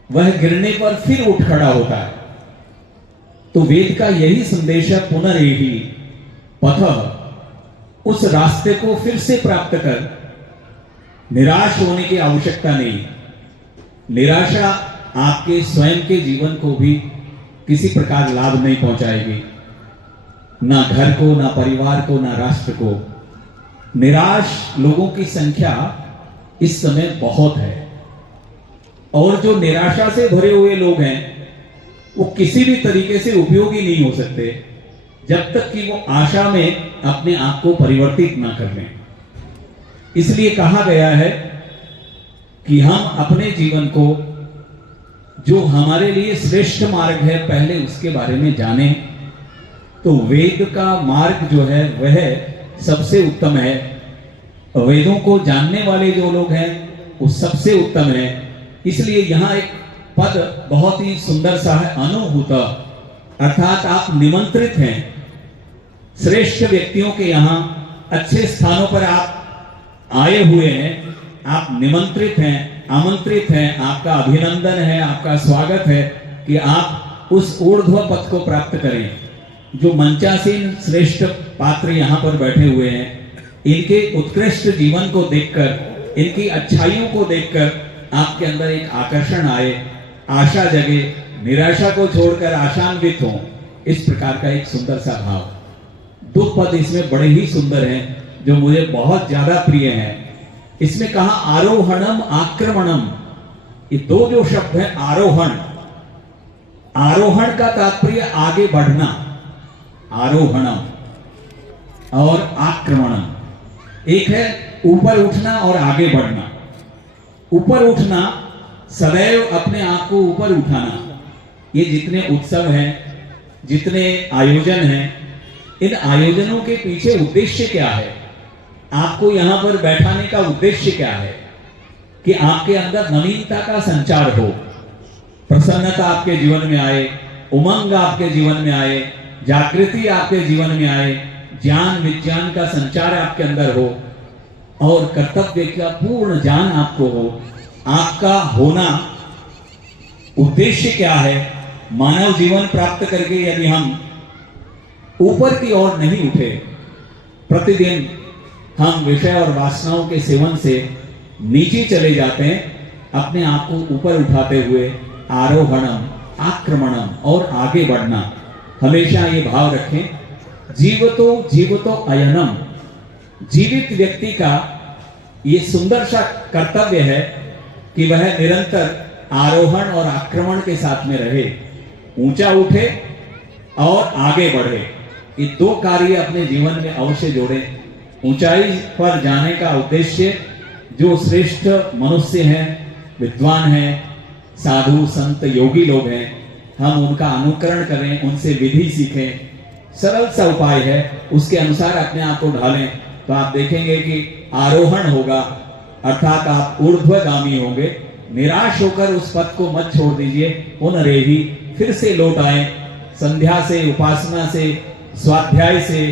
वह गिरने पर फिर उठ खड़ा होता है। तो वेद का यही संदेश है, पुनरेहि पथः। उस रास्ते को फिर से प्राप्त कर निराश होने की आवश्यकता नहीं। निराशा आपके स्वयं के जीवन को भी किसी प्रकार लाभ नहीं पहुंचाएगी, ना घर को, ना परिवार को, ना राष्ट्र को। निराश लोगों की संख्या इस समय बहुत है, और जो निराशा से भरे हुए लोग हैं वो किसी भी तरीके से उपयोगी नहीं हो सकते जब तक कि वो आशा में अपने आप को परिवर्तित ना कर लें। इसलिए कहा गया है कि हम अपने जीवन को, जो हमारे लिए श्रेष्ठ मार्ग है, पहले उसके बारे में जानें। तो वेद का मार्ग जो है वह सबसे उत्तम है। वेदों को जानने वाले जो लोग हैं वो सबसे उत्तम है। इसलिए यहाँ एक पद बहुत ही सुंदर सा है, अनुभूत, अर्थात आप निमंत्रित हैं। श्रेष्ठ व्यक्तियों के यहाँ अच्छे स्थानों पर आप आए हुए हैं, आप निमंत्रित हैं, आमंत्रित हैं, आपका अभिनंदन है, आपका स्वागत है कि आप उस ऊर्ध्व पथ को प्राप्त करें। जो मंचासीन श्रेष्ठ पात्र यहाँ पर बैठे हुए हैं इनके उत्कृष्ट जीवन को देखकर, इनकी अच्छाइयों को देखकर आपके अंदर एक आकर्षण आए, आशा जगे, निराशा को छोड़कर आशान्वित हो, इस प्रकार का एक सुंदर सा भाव। दो पद इसमें बड़े ही सुंदर हैं जो मुझे बहुत ज्यादा प्रिय हैं। इसमें कहा आरोहणम आक्रमणम, ये दो जो शब्द हैं, आरोहण, आरोहण का तात्पर्य आगे बढ़ना, आरोहणम, और आक्रमणम, एक है ऊपर उठना और आगे बढ़ना। ऊपर उठना, सदैव अपने आप को ऊपर उठाना। ये जितने उत्सव हैं, जितने आयोजन हैं, इन आयोजनों के पीछे उद्देश्य क्या है? आपको यहां पर बैठाने का उद्देश्य क्या है? कि आपके अंदर नवीनता का संचार हो, प्रसन्नता आपके जीवन में आए, उमंग आपके जीवन में आए, जागृति आपके जीवन में आए, ज्ञान विज्ञान का संचार आपके अंदर हो और कर्तव्य का पूर्ण ज्ञान आपको हो। आपका होना उद्देश्य क्या है? मानव जीवन प्राप्त करके यदि हम ऊपर की ओर नहीं उठे, प्रतिदिन हम विषय और वासनाओं के सेवन से नीचे चले जाते हैं, अपने आप को ऊपर उठाते हुए आरोहणम, आक्रमणम और आगे बढ़ना, हमेशा ये भाव रखें। जीवतो अयनम, जीवित व्यक्ति का ये सुंदर सा कर्तव्य है कि वह निरंतर आरोहण और आक्रमण के साथ में रहे, ऊंचा उठे और आगे बढ़े। ये दो कार्य अपने जीवन में अवश्य जोड़ें। ऊंचाई पर जाने का उद्देश्य, जो श्रेष्ठ मनुष्य हैं, विद्वान हैं, साधु संत योगी लोग हैं, हम उनका अनुकरण करें, उनसे विधि सीखें। सरल सा उपाय है, उसके अनुसार अपने आप को ढालें तो आप देखेंगे कि आरोहण होगा, अर्थात आप ऊर्ध्वगामी होंगे। निराश होकर उस पथ को मत छोड़ दीजिए, पुनरेही फिर से लौट आए। संध्या से, उपासना से, स्वाध्याय से,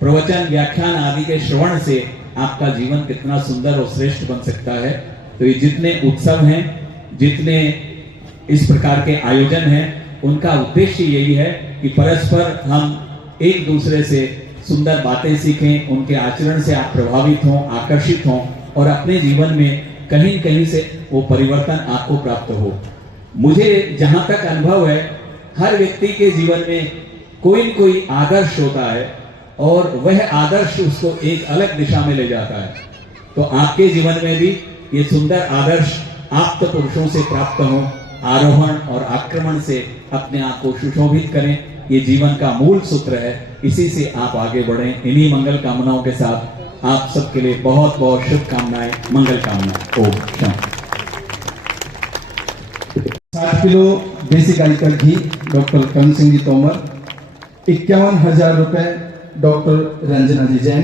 प्रवचन व्याख्यान आदि के श्रवण से आपका जीवन कितना सुंदर और श्रेष्ठ बन सकता है। तो ये जितने उत्सव हैं, जितने इस प्रकार के आयोजन हैं, उनका उद्देश्य यही है कि परस्पर हम एक दूसरे से सुंदर बातें सीखें, उनके आचरण से आप प्रभावित हों, आकर्षित हों और अपने जीवन में कहीं कहीं से वो परिवर्तन आपको प्राप्त हो। मुझे जहां तक अनुभव है, हर व्यक्ति के जीवन में कोई न कोई आदर्श होता है और वह आदर्श उसको एक अलग दिशा में ले जाता है। तो आपके जीवन में भी ये सुंदर आदर्श आप्त पुरुषों से प्राप्त हो। आरोहण और आक्रमण से अपने आप को सुशोभित करें, ये जीवन का मूल सूत्र है। इसी से आप आगे बढ़ें। इन्हीं मंगल कामनाओं के साथ आप सबके लिए बहुत बहुत शुभकामनाएं, मंगल कामनाएं। ओम शांति। 60 किलो देसी गाय का घी डॉक्टर करण सिंह जी तोमर। 51,000 रुपए डॉक्टर रंजना जी जैन।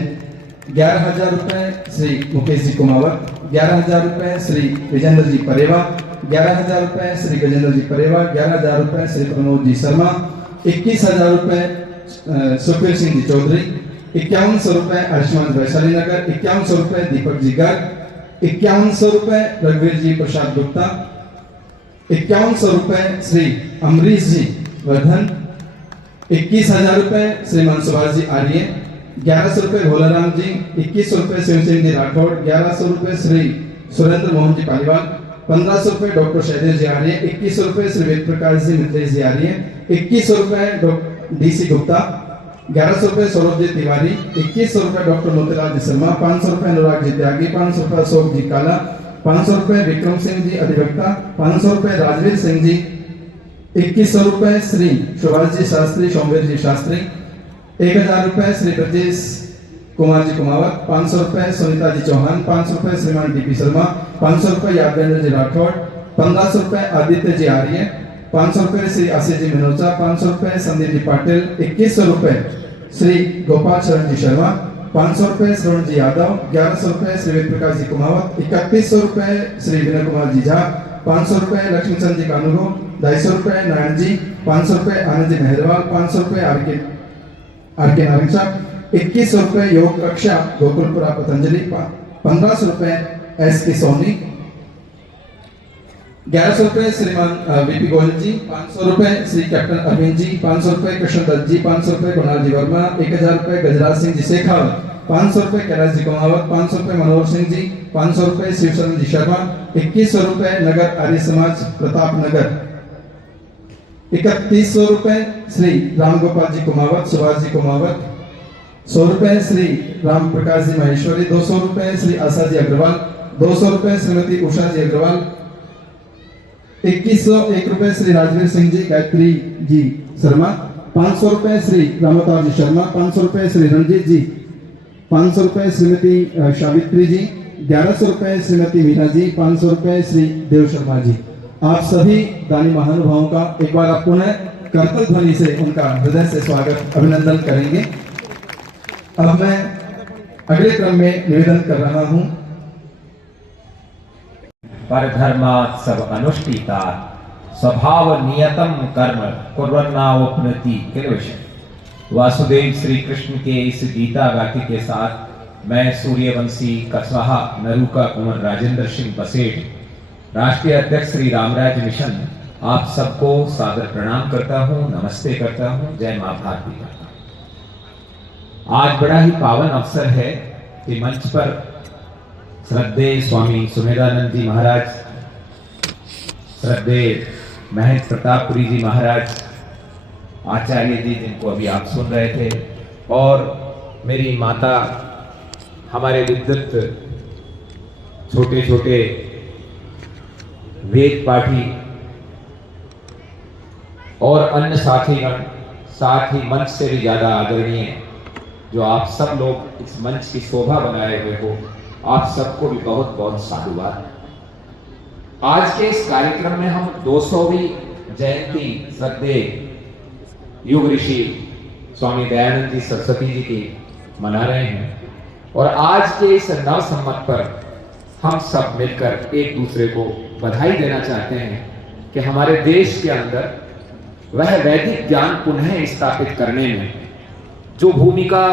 11,000 रुपए श्री मुकेश जी कुमावत। 11,000 रुपए श्री विजेंद्र जी परेवा। 11,000 रुपए श्री गजेंद्र जी परेवा। 11,000 रुपए श्री प्रमोद जी शर्मा। 21,000 रुपए सुखवीर सिंह जी चौधरी। 5100 रुपए आयुष्मान वैशाली नगर। 5100 रुपए दीपक जी गर्ग। 5100 रुपए रघुवीर जी प्रसाद गुप्ता। 5100 रुपए श्री अमरीश जी वर्धन। 21,000 रुपए श्रीमान सुभाष जी आर्य। 1100 रुपए भोलाराम जी। 2100 रुपए शिव सिंह जी राठौड़। 1100 रुपए श्री सुरेंद्र मोहन जी पालीवाल। 1500 रुपए डॉक्टर शैलेश जी आर्य। 2100 रुपए श्री वेद प्रकाश जी मित्रेश जी आर्य। 2100 रुपए डीसी गुप्ता। 1100 रुपए सौरभ जी तिवारी। 2100 रुपए डॉक्टर मोतीलाल जी शर्मा। 500 रुपए अनुराग जी त्यागी। 500 रुपए अशोक जी काला। 500 रुपए विक्रम सिंह जी अधिवक्ता। 500 रुपए राजवीर सिंह जी। 2100 रुपए श्री सुभाष जी शास्त्री, सोमवीर जी शास्त्री। 1000 रुपए श्री ब्रजेश कुमार जी कुमावत। 500 रुपए सुनीता जी चौहान। 500 रुपए श्रीमान डीपी शर्मा। 500 रुपए यादवेंद्र जी राठौड़। 1500 रुपए आदित्य जी आर्य। 500 रुपए श्री आशीष जी मनोजा। 500 रुपए संदीप जी पाटिल। 2100 रुपए श्री गोपाल शरण जी शर्मा। 500 रुपए श्रवण जी यादव। 1100 रुपए श्री वेद प्रकाश जी कुमावत। 3100 रुपए श्री विनय कुमार जी झा। 500 रुपए लक्ष्मीचंद जी कानूरो। 250 रुपए नारायण जी। 500 रुपए आनंद जी मेहरवाल। 500 रुपए आर के नारायण। 2100 रुपए योग कक्षा गोकुलपुरा पतंजलि। 1500 रुपए एस के सोनी। 1100 रुपए श्रीमान वीपी गोयल जी। 500 रुपए श्री कैप्टन अरविंद जी। 500 रुपए कृष्णदत्त जी। 500 रुपए कुणाल जी वर्मा। 1000 रुपए गजराज सिंह जी शेखावत। 500 रुपए कैलाश जी कुमावत, 500 रुपए मनोहर सिंह जी, 500 रुपए शिवशरण जी शर्मा, 2100 रुपए नगर आर्य समाज प्रताप नगर, 3100 रुपए श्री रामगोपाल जी कुमावत, सुभाष जी कुमावत, 100 रुपए श्री राम प्रकाश जी महेश्वरी, 200 रुपए श्री आशा जी अग्रवाल, 200 रुपए श्रीमती उषा जी अग्रवाल, 2101 रुपए श्री राजवीर सिंह जी गायत्री जी शर्मा, 500 रुपए श्री रामतार जी शर्मा, 500 रुपए श्री रंजीत जी, 500 रुपए श्रीमती सावित्री जी, 1100 रुपए श्रीमती मीना जी, 500 रुपए श्री देव शर्मा जी। आप सभी दानी महानुभावों का एक बार आप पुनः करतल ध्वनि से उनका हृदय से स्वागत अभिनंदन करेंगे। अब मैं अगले क्रम में निवेदन कर रहा हूं। परधर्मात् सब अनुष्ठिता स्वभाव नियतम कर्म कुर्वन्नावप्नोति किल्बिषम्। वासुदेव श्री कृष्ण के इस गीता वाक्य के साथ मैं सूर्यवंशी कसवाहा नरूका कुंवर राजेंद्र सिंह बसेठ, राष्ट्रीय अध्यक्ष श्री रामराज मिशन, आप सबको सादर प्रणाम करता हूं, नमस्ते करता हूं, जय मां भारती करता हूं। आज बड़ा ही पावन अवसर है कि मंच पर श्रद्धेय स्वामी सुमेधानंद जी महाराज, श्रद्धेय महंत प्रतापपुरी जी महाराज, आचार्य जी जिनको अभी आप सुन रहे थे, और मेरी माता, हमारे विद्युत छोटे छोटे वेद पाठी और अन्य साथीगण, साथ ही मंच से भी ज्यादा आदरणीय जो आप सब लोग इस मंच की शोभा बनाए हुए हो, आप सबको भी बहुत बहुत साधुवाद। आज के इस कार्यक्रम में हम 200वीं जयंती श्रद्धेय युग ऋषि स्वामी दयानंद जी सरस्वती जी की मना रहे हैं, और आज के इस नव संवत पर हम सब मिलकर एक दूसरे को बधाई देना चाहते हैं कि हमारे देश के अंदर वह वैदिक ज्ञान पुनः स्थापित करने में जो भूमिका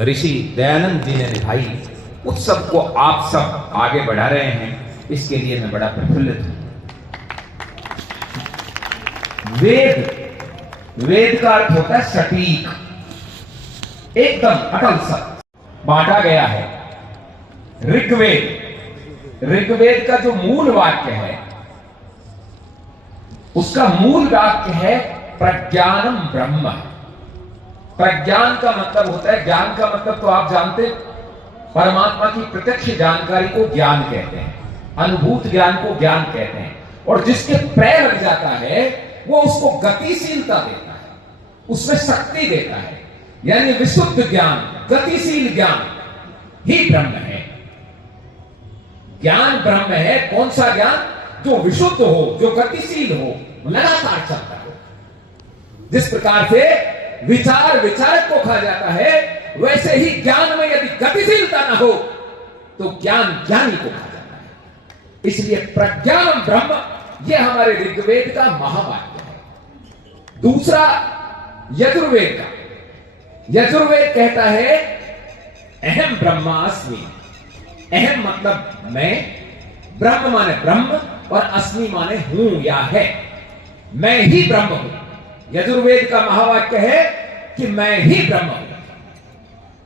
ऋषि दयानंद जी ने निभाई, उस सब को आप सब आगे बढ़ा रहे हैं, इसके लिए मैं बड़ा प्रफुल्लित हूं। वेद का अर्थ होता है सटीक, एकदम अटल सत्य बांटा गया है। ऋग्वेद का जो मूल वाक्य है, उसका मूल वाक्य है प्रज्ञानम ब्रह्म। प्रज्ञान का मतलब होता है, ज्ञान का मतलब तो आप जानते, परमात्मा की प्रत्यक्ष जानकारी को ज्ञान कहते हैं, अनुभूत ज्ञान को ज्ञान कहते हैं, और जिसके पैर लग जाता है वो उसको गतिशीलता देता है, उसमें शक्ति देता है। यानी विशुद्ध ज्ञान, गतिशील ज्ञान ही ब्रह्म है। ज्ञान ब्रह्म है। कौन सा ज्ञान? जो विशुद्ध हो, जो गतिशील हो, लगातार चलता हो। जिस प्रकार से विचार विचारक को खा जाता है, वैसे ही ज्ञान में यदि गतिशीलता ना हो तो ज्ञान ज्ञानी को खा जाता है। इसलिए प्रज्ञानम ब्रह्म, यह हमारे ऋग्वेद का महावाक्य है। दूसरा यजुर्वेद का, यजुर्वेद कहता है अहम ब्रह्मास्मि। अहम मतलब मैं, ब्रह्म माने ब्रह्म, और अस्मि माने हूं या है, मैं ही ब्रह्म हूं। यजुर्वेद का महावाक्य है कि मैं ही ब्रह्म हूं।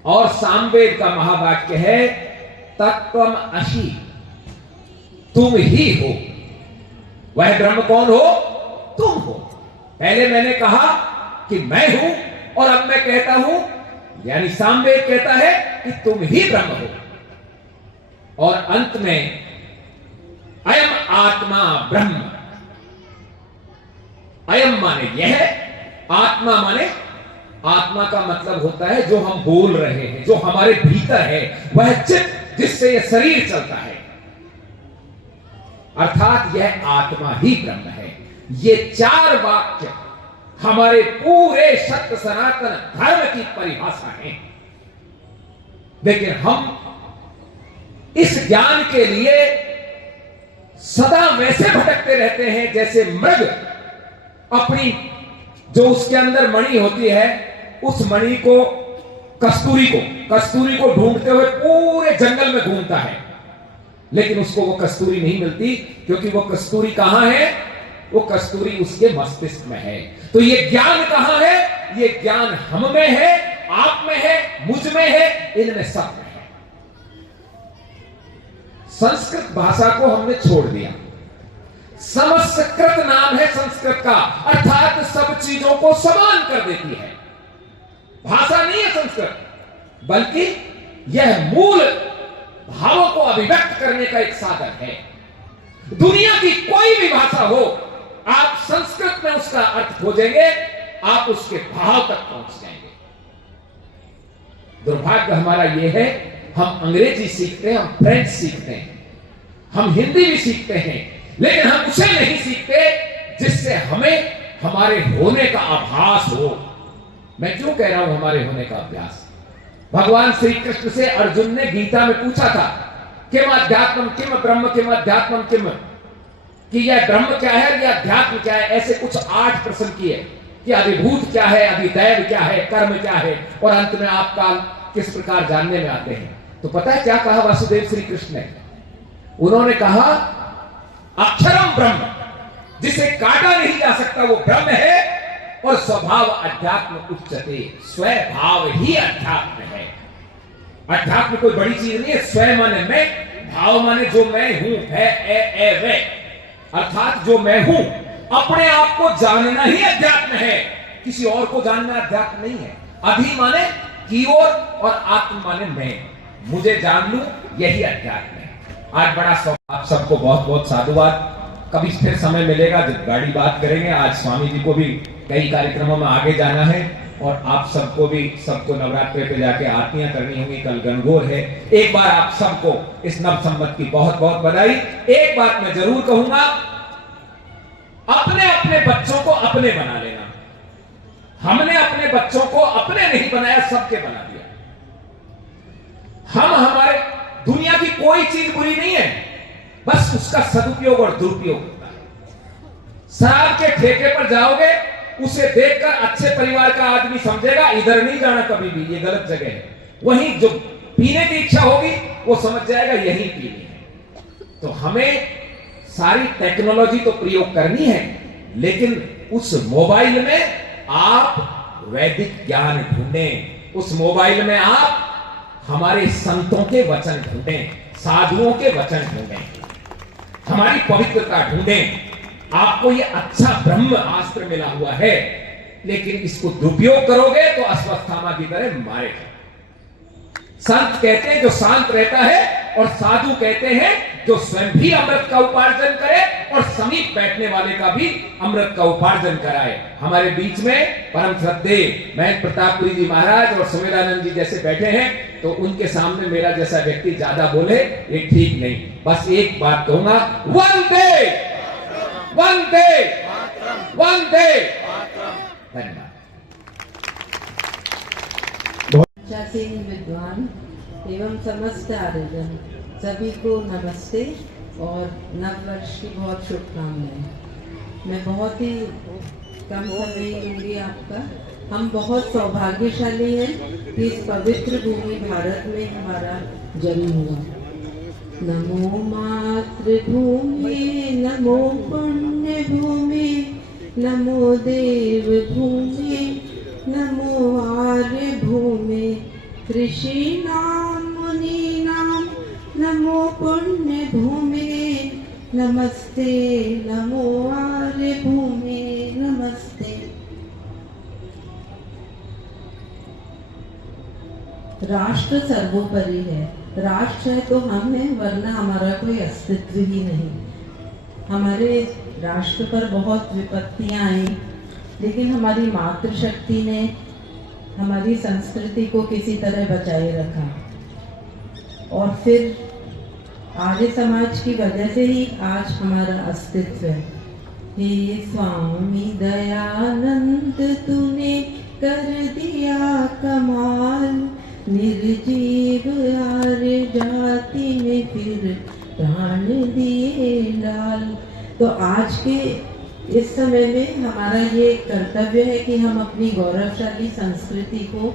और सामवेद का महावाक्य है तत्वम असि, तुम ही हो। वह ब्रह्म कौन हो? तुम हो। पहले मैंने कहा कि मैं हूं, और अब मैं कहता हूं, यानी सामवेद कहता है कि तुम ही ब्रह्म हो। और अंत में अयम आत्मा ब्रह्म। अयम माने यह, आत्मा माने, आत्मा का मतलब होता है जो हम बोल रहे हैं, जो हमारे भीतर है, वह चित्त जिससे यह शरीर चलता है, अर्थात यह आत्मा ही ब्रह्म है। ये चार वाक्य हमारे पूरे सत्य सनातन धर्म की परिभाषा है। लेकिन हम इस ज्ञान के लिए सदा वैसे भटकते रहते हैं जैसे मृग अपनी, जो उसके अंदर मणि होती है, उस मणि को, कस्तूरी को ढूंढते हुए पूरे जंगल में घूमता है, लेकिन उसको वो कस्तूरी नहीं मिलती, क्योंकि वो कस्तूरी कहां है? वो कस्तूरी उसके मस्तिष्क में है। तो ये ज्ञान कहां है? ये ज्ञान हम में है, आप में है, मुझ में है, इनमें सब में है। संस्कृत भाषा को हमने छोड़ दिया। समस्कृत नाम है संस्कृत का, अर्थात सब चीजों को समान कर देती है। भाषा नहीं है संस्कृत, बल्कि यह मूल भावों को अभिव्यक्त करने का एक साधन है। दुनिया की कोई भी भाषा हो, आप संस्कृत में उसका अर्थ खोजेंगे, आप उसके भाव तक पहुंच जाएंगे। दुर्भाग्य हमारा यह है, हम अंग्रेजी सीखते हैं, हम फ्रेंच सीखते हैं, हम हिंदी भी सीखते हैं, लेकिन हम उसे नहीं सीखते जिससे हमें हमारे होने का आभास हो। मैं क्यों कह रहा हूं हमारे होने का अभ्यास? भगवान श्री कृष्ण से अर्जुन ने गीता में पूछा था, किम अध्यात्मम किम ब्रह्म किम अध्यात्मम किम, कि यह ब्रह्म क्या है, यह अध्यात्म क्या है। ऐसे कुछ 8 प्रश्न किए कि अधिभूत क्या है, अधिदैव क्या है, कर्म क्या है, और अंत में आप काल किस प्रकार जानने में आते हैं। तो पता है क्या कहा वासुदेव श्री कृष्ण ने? उन्होंने कहा अक्षरम ब्रह्म, जिसे काटा नहीं जा सकता वो ब्रह्म है, और स्वभाव अध्यात्म उच्चते, स्वभाव ही अध्यात्म है। अध्यात्म कोई बड़ी चीज नहीं है। स्व माने मैं, भाव माने जो मैं हूं, है ए वे, अर्थात जो मैं हूं, अपने आप को जानना ही अध्यात्म है। किसी और को जानना अध्यात्म नहीं है। अधि माने की ओर, और आत्म माने मैं, मुझे जान लूं, यही अध्यात्म है। आज बड़ा आप सबको बहुत बहुत साधुवाद। कभी फिर समय मिलेगा जब गाड़ी बात करेंगे। आज स्वामी जी को भी कई कार्यक्रमों में आगे जाना है, और आप सबको भी, सबको नवरात्रि पे जाके आरतियां करनी होंगी। कल गणगौर है। एक बार आप सबको इस नव संवत की बहुत बहुत बधाई। एक बात मैं जरूर कहूंगा, अपने अपने बच्चों को अपने बना लेना। हमने अपने बच्चों को अपने नहीं बनाया, सबके बना दिया। हम हमारे, दुनिया की कोई चीज बुरी नहीं है, बस उसका सदुपयोग और दुरुपयोग होता है। शराब के ठेके पर जाओगे, उसे देखकर अच्छे परिवार का आदमी समझेगा इधर नहीं जाना कभी भी, ये गलत जगह है। वहीं जो पीने की इच्छा होगी वो समझ जाएगा यही पीनी है। तो हमें सारी टेक्नोलॉजी तो प्रयोग करनी है, लेकिन उस मोबाइल में आप वैदिक ज्ञान ढूंढें। उस मोबाइल में आप हमारे संतों के वचन ढूंढें, साधुओं के वचन ढूंढें, हमारी पवित्रता ढूंढें। आपको ये अच्छा ब्रह्म अस्त्र मिला हुआ है, लेकिन इसको दुरुपयोग करोगे तो अश्वत्थामा की तरह मारे। संत कहते हैं जो शांत रहता है, और साधु कहते हैं जो स्वयं भी अमृत का उपार्जन करे और समीप बैठने वाले का भी अमृत का उपार्जन कराए। हमारे बीच में परम श्रद्धेय महंत प्रतापपुरी जी महाराज और सुमेधानंद जी जैसे बैठे हैं, तो उनके सामने मेरा जैसा व्यक्ति ज्यादा बोले ये ठीक नहीं। बस एक बात कहूंगा, वंदे वंदे वंदे। धन्यवाद। सिंह विद्वान एवं समस्त आयोजन सभी को नमस्ते और नववर्ष की बहुत शुभकामनाएं। मैं बहुत ही कम समय लूंगी आपका। हम बहुत सौभाग्यशाली हैं कि इस पवित्र भूमि भारत में हमारा जन्म हुआ। नमो मातृभूमि, नमो पुण्य भूमि, नमो देव भूमि, नमो आर्य भूमि, ऋषि नाम मुनि नाम, नमो पुण्य भूमि, नमस्ते नमो आर्य भूमि, नमस्ते। राष्ट्र सर्वोपरि है। राष्ट्र है तो हम हैं, वरना हमारा कोई अस्तित्व ही नहीं। हमारे राष्ट्र पर बहुत विपत्तियां आई, लेकिन हमारी मातृशक्ति ने हमारी संस्कृति को किसी तरह बचाए रखा, और फिर आर्य समाज की वजह से ही आज हमारा अस्तित्व है। हे स्वामी दयानंद तूने कर दिया कमाल, निर्जीव आर्य जाति में फिर प्राण दिए लाल। तो आज के इस समय में हमारा ये कर्तव्य है कि हम अपनी गौरवशाली संस्कृति को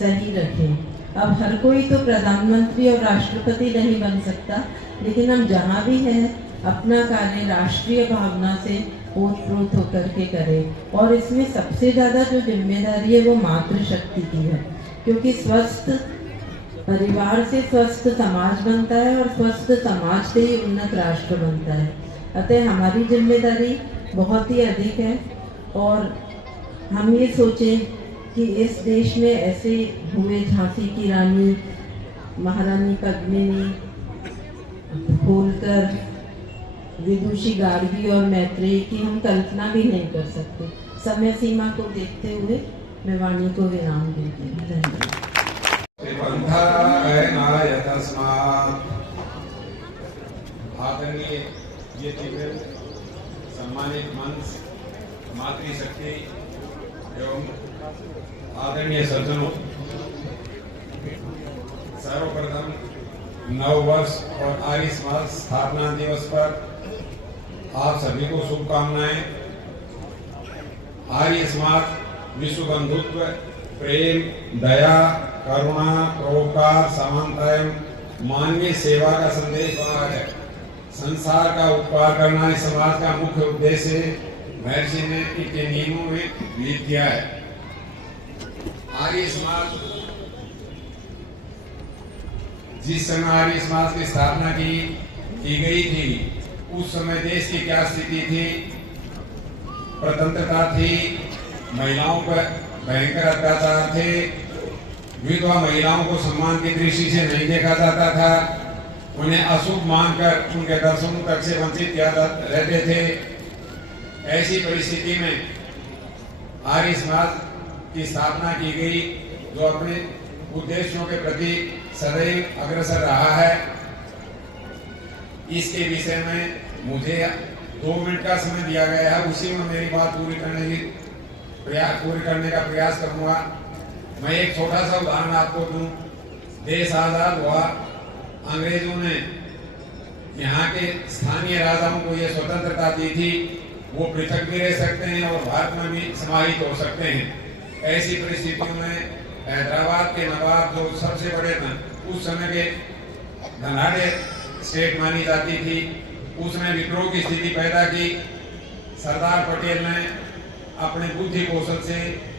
सही रखें। अब हर कोई तो प्रधानमंत्री और राष्ट्रपति नहीं बन सकता, लेकिन हम जहाँ भी हैं अपना कार्य राष्ट्रीय भावना से ओतप्रोत होकर के करें। और इसमें सबसे ज़्यादा जो जिम्मेदारी है वो मातृशक्ति की है, क्योंकि स्वस्थ परिवार से स्वस्थ समाज बनता है और स्वस्थ समाज से ही उन्नत राष्ट्र बनता है। अतः हमारी जिम्मेदारी बहुत ही अधिक है और हम ये सोचें कि इस देश में ऐसे हुए झांसी की रानी, महारानी पद्मिनी, होलकर, विदुषी गार्गी और मैत्रेयी की हम कल्पना भी नहीं कर सकते। समय सीमा को देखते हुए मैं वाणी को विराम देती हूँ। धन्यवाद। आदरणीय ये टीम, सम्मानित मंच, मातृशक्ति एवं आदरणीय सज्जनों, सर्वप्रथम नववर्ष और आर्य समाज स्थापना दिवस पर आप सभी को शुभकामनाएं। आर्य समाज विश्व बंधुत्व, प्रेम, दया, करुणा, परोपकार, समानता एवं मानवीय सेवा का संदेश बना है। संसार का उपकार करना इस समाज का मुख्य उद्देश्य है। महर्षि ने इनके नियमों में विहित किया है। आर्य समाज, जिस समय आर्य समाज की स्थापना की गई थी, उस समय देश की क्या स्थिति थी? प्रतंत्रता थी, महिलाओं पर भयंकर अत्याचार थे, विधवा महिलाओं को सम्मान की दृष्टि से नहीं देखा जाता था, उन्हें अशुभ मानकर उनके दर्शनों तक से वंचित किया रहते थे। ऐसी परिस्थिति में आर्य समाज की स्थापना की गई, जो अपने उद्देश्यों के प्रति सदैव अग्रसर रहा है। इसके विषय में मुझे 2 मिनट का समय दिया गया है, उसी में मेरी बात पूरी करने का प्रयास करूंगा। मैं एक छोटा सा उदाहरण आपको दूं। देश आजाद हुआ, अंग्रेजों ने यहाँ के स्थानीय राजाओं को यह स्वतंत्रता दी थी, वो पृथक भी रह सकते हैं और भारत में भी समाहित हो सकते हैं। ऐसी परिस्थितियों में हैदराबाद के नवाब, जो सबसे बड़े उस समय के धनाढ़े स्टेट मानी जाती थी, उसने विद्रोह की स्थिति पैदा की। सरदार पटेल ने अपने बुद्धि कौशल से,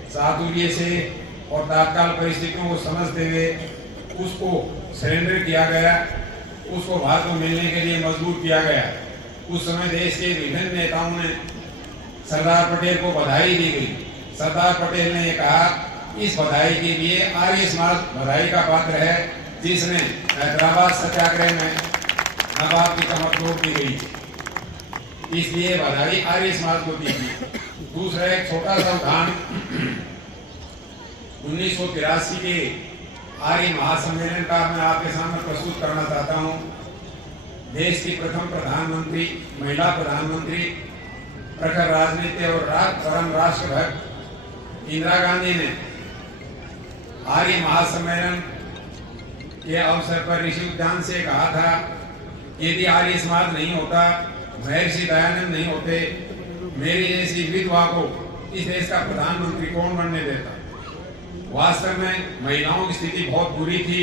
चातुर्य से और तात्काल परिस्थितियों को समझते हुए उसको सरेंडर किया गया, उसको भारत में मिलने के लिए मजबूर किया गया। उस समय देश के विभिन्न नेताओं ने सरदार पटेल को बधाई दी गई। सरदार पटेल ने यह कहा, इस बधाई के लिए आर्य समाज बधाई का पात्र है, जिसने हैदराबाद सत्याग्रह में नवाब की कमर तोड़ दी गई। इसलिए बधाई आर्य समाज को दी गई। दूसरा एक छोटा सा उदाहरण, 1983 के आर्य महासम्मेलन का मैं आपके सामने प्रस्तुत करना चाहता हूं। देश की प्रथम प्रधानमंत्री, महिला प्रधानमंत्री, प्रखर राजनीति और परम राष्ट्रभक्त इंदिरा गांधी ने आर्य महासम्मेलन के अवसर पर ऋषि उद्यान से कहा था, यदि आर्य समाज नहीं होता, महर्षि दयानंद नहीं होते, मेरी जैसी विधवा को इस देश का प्रधानमंत्री कौन बनने देता। वास्तव में महिलाओं की स्थिति बहुत बुरी थी।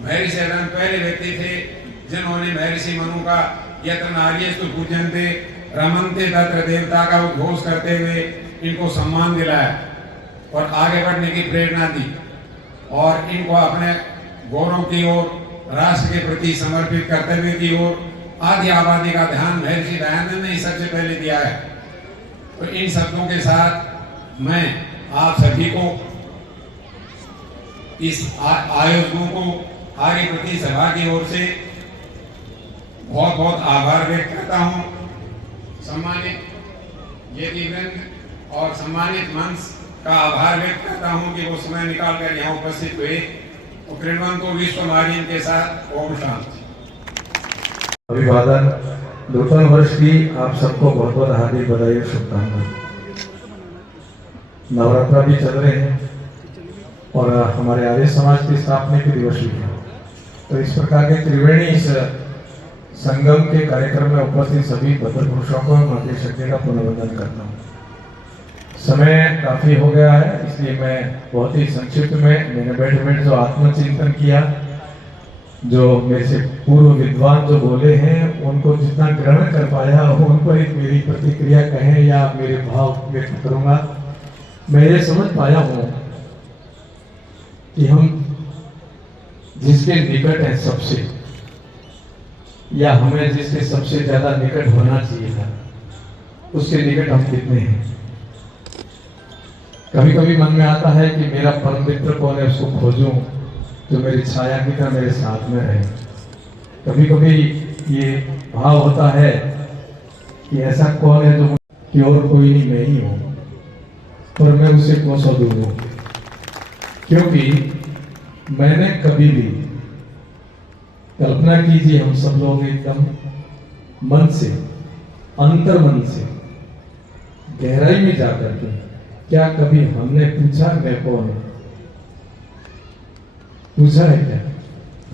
महर्षि दयानंद पहले व्यक्ति थे जिन्होंने महर्षि मनु का यत्र नार्यस्तु पूज्यन्ते रमन्ते तत्र देवता का उद्घोष करते हुए इनको सम्मान दिलाया और आगे बढ़ने की प्रेरणा दी और इनको अपने गौरव की ओर, राष्ट्र के प्रति समर्पित कर्तव्य की ओर आधी आबादी का ध्यान महर्षि दयानंद ने सबसे पहले दिया है। तो इन शब्दों के साथ मैं आप सभी को, इस आयोजकों को, आर्य प्रति सभा की ओर से बहुत बहुत आभार व्यक्त करता हूं। सम्मानित यतिवृंद और सम्मानित मंच का आभार व्यक्त करता हूं कि वो समय निकालकर यहाँ उपस्थित हुए। कृण्वन्तो विश्वमार्यं के साथ ओम शांति। अभिवादन। नूतन वर्ष की आप सबको बहुत बहुत हार्दिक बधाई और शुभकामनाएं। नवरात्रा भी चल रहे हैं और हमारे आर्य समाज की स्थापना के दिवस भी है। तो इस प्रकार के त्रिवेणी इस संगम के कार्यक्रम में उपस्थित सभी भद्र पुरुषों को मातृशक्ति का पुनर्वंदन करता हूँ। समय काफी हो गया है, इसलिए मैं बहुत ही संक्षिप्त में मैंने बैठे बैठे जो आत्मचिंतन किया जो मेरे से पूर्व विद्वान जो बोले हैं उनको जितना ग्रहण कर पाया उन पर एक मेरी प्रतिक्रिया कहें या मेरे भाव व्यक्त करूंगा। मैं ये समझ पाया हूं कि हम जिसके निकट हैं सबसे, या हमें जिसके सबसे ज्यादा निकट होना चाहिए था, उसके निकट हम कितने हैं। कभी कभी मन में आता है कि मेरा परम मित्र कौन है, उसको खोजूं जो मेरी छाया की तरह मेरे साथ में रहे। कभी कभी ये भाव होता है कि ऐसा कौन है जो कि और कोई नहीं, मैं ही हूं, पर मैं उसे कोसों दूर हूं, क्योंकि मैंने कभी भी, कल्पना कीजिए हम सब लोग एकदम मन से, अंतर मन से, गहराई में जाकर के, क्या कभी हमने पूछा मैं कौन हूं? पूछा है क्या?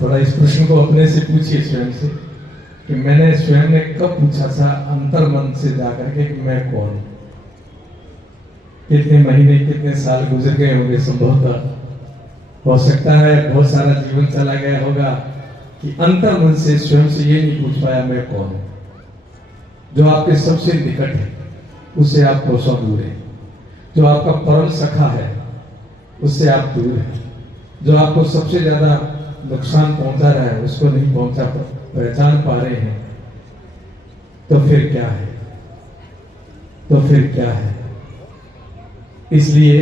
थोड़ा इस प्रश्न को अपने से पूछिए, स्वयं से, कि मैंने स्वयं ने कब पूछा था अंतर मन से जाकर के कि मैं कौन हूं? कितने महीने, कितने साल गुजर गए होंगे, संभवतः हो सकता है बहुत सारा जीवन चला गया होगा कि अंतर मन से स्वयं से ये नहीं पूछ पाया मैं कौन हूं। जो आपके सबसे निकट है उससे आप कोसों दूर है, जो आपका परम सखा है उससे आप दूर है, जो आपको सबसे ज्यादा नुकसान पहुंचा रहा है उसको नहीं पहचान पा रहे हैं, तो फिर क्या है? तो फिर क्या है? इसलिए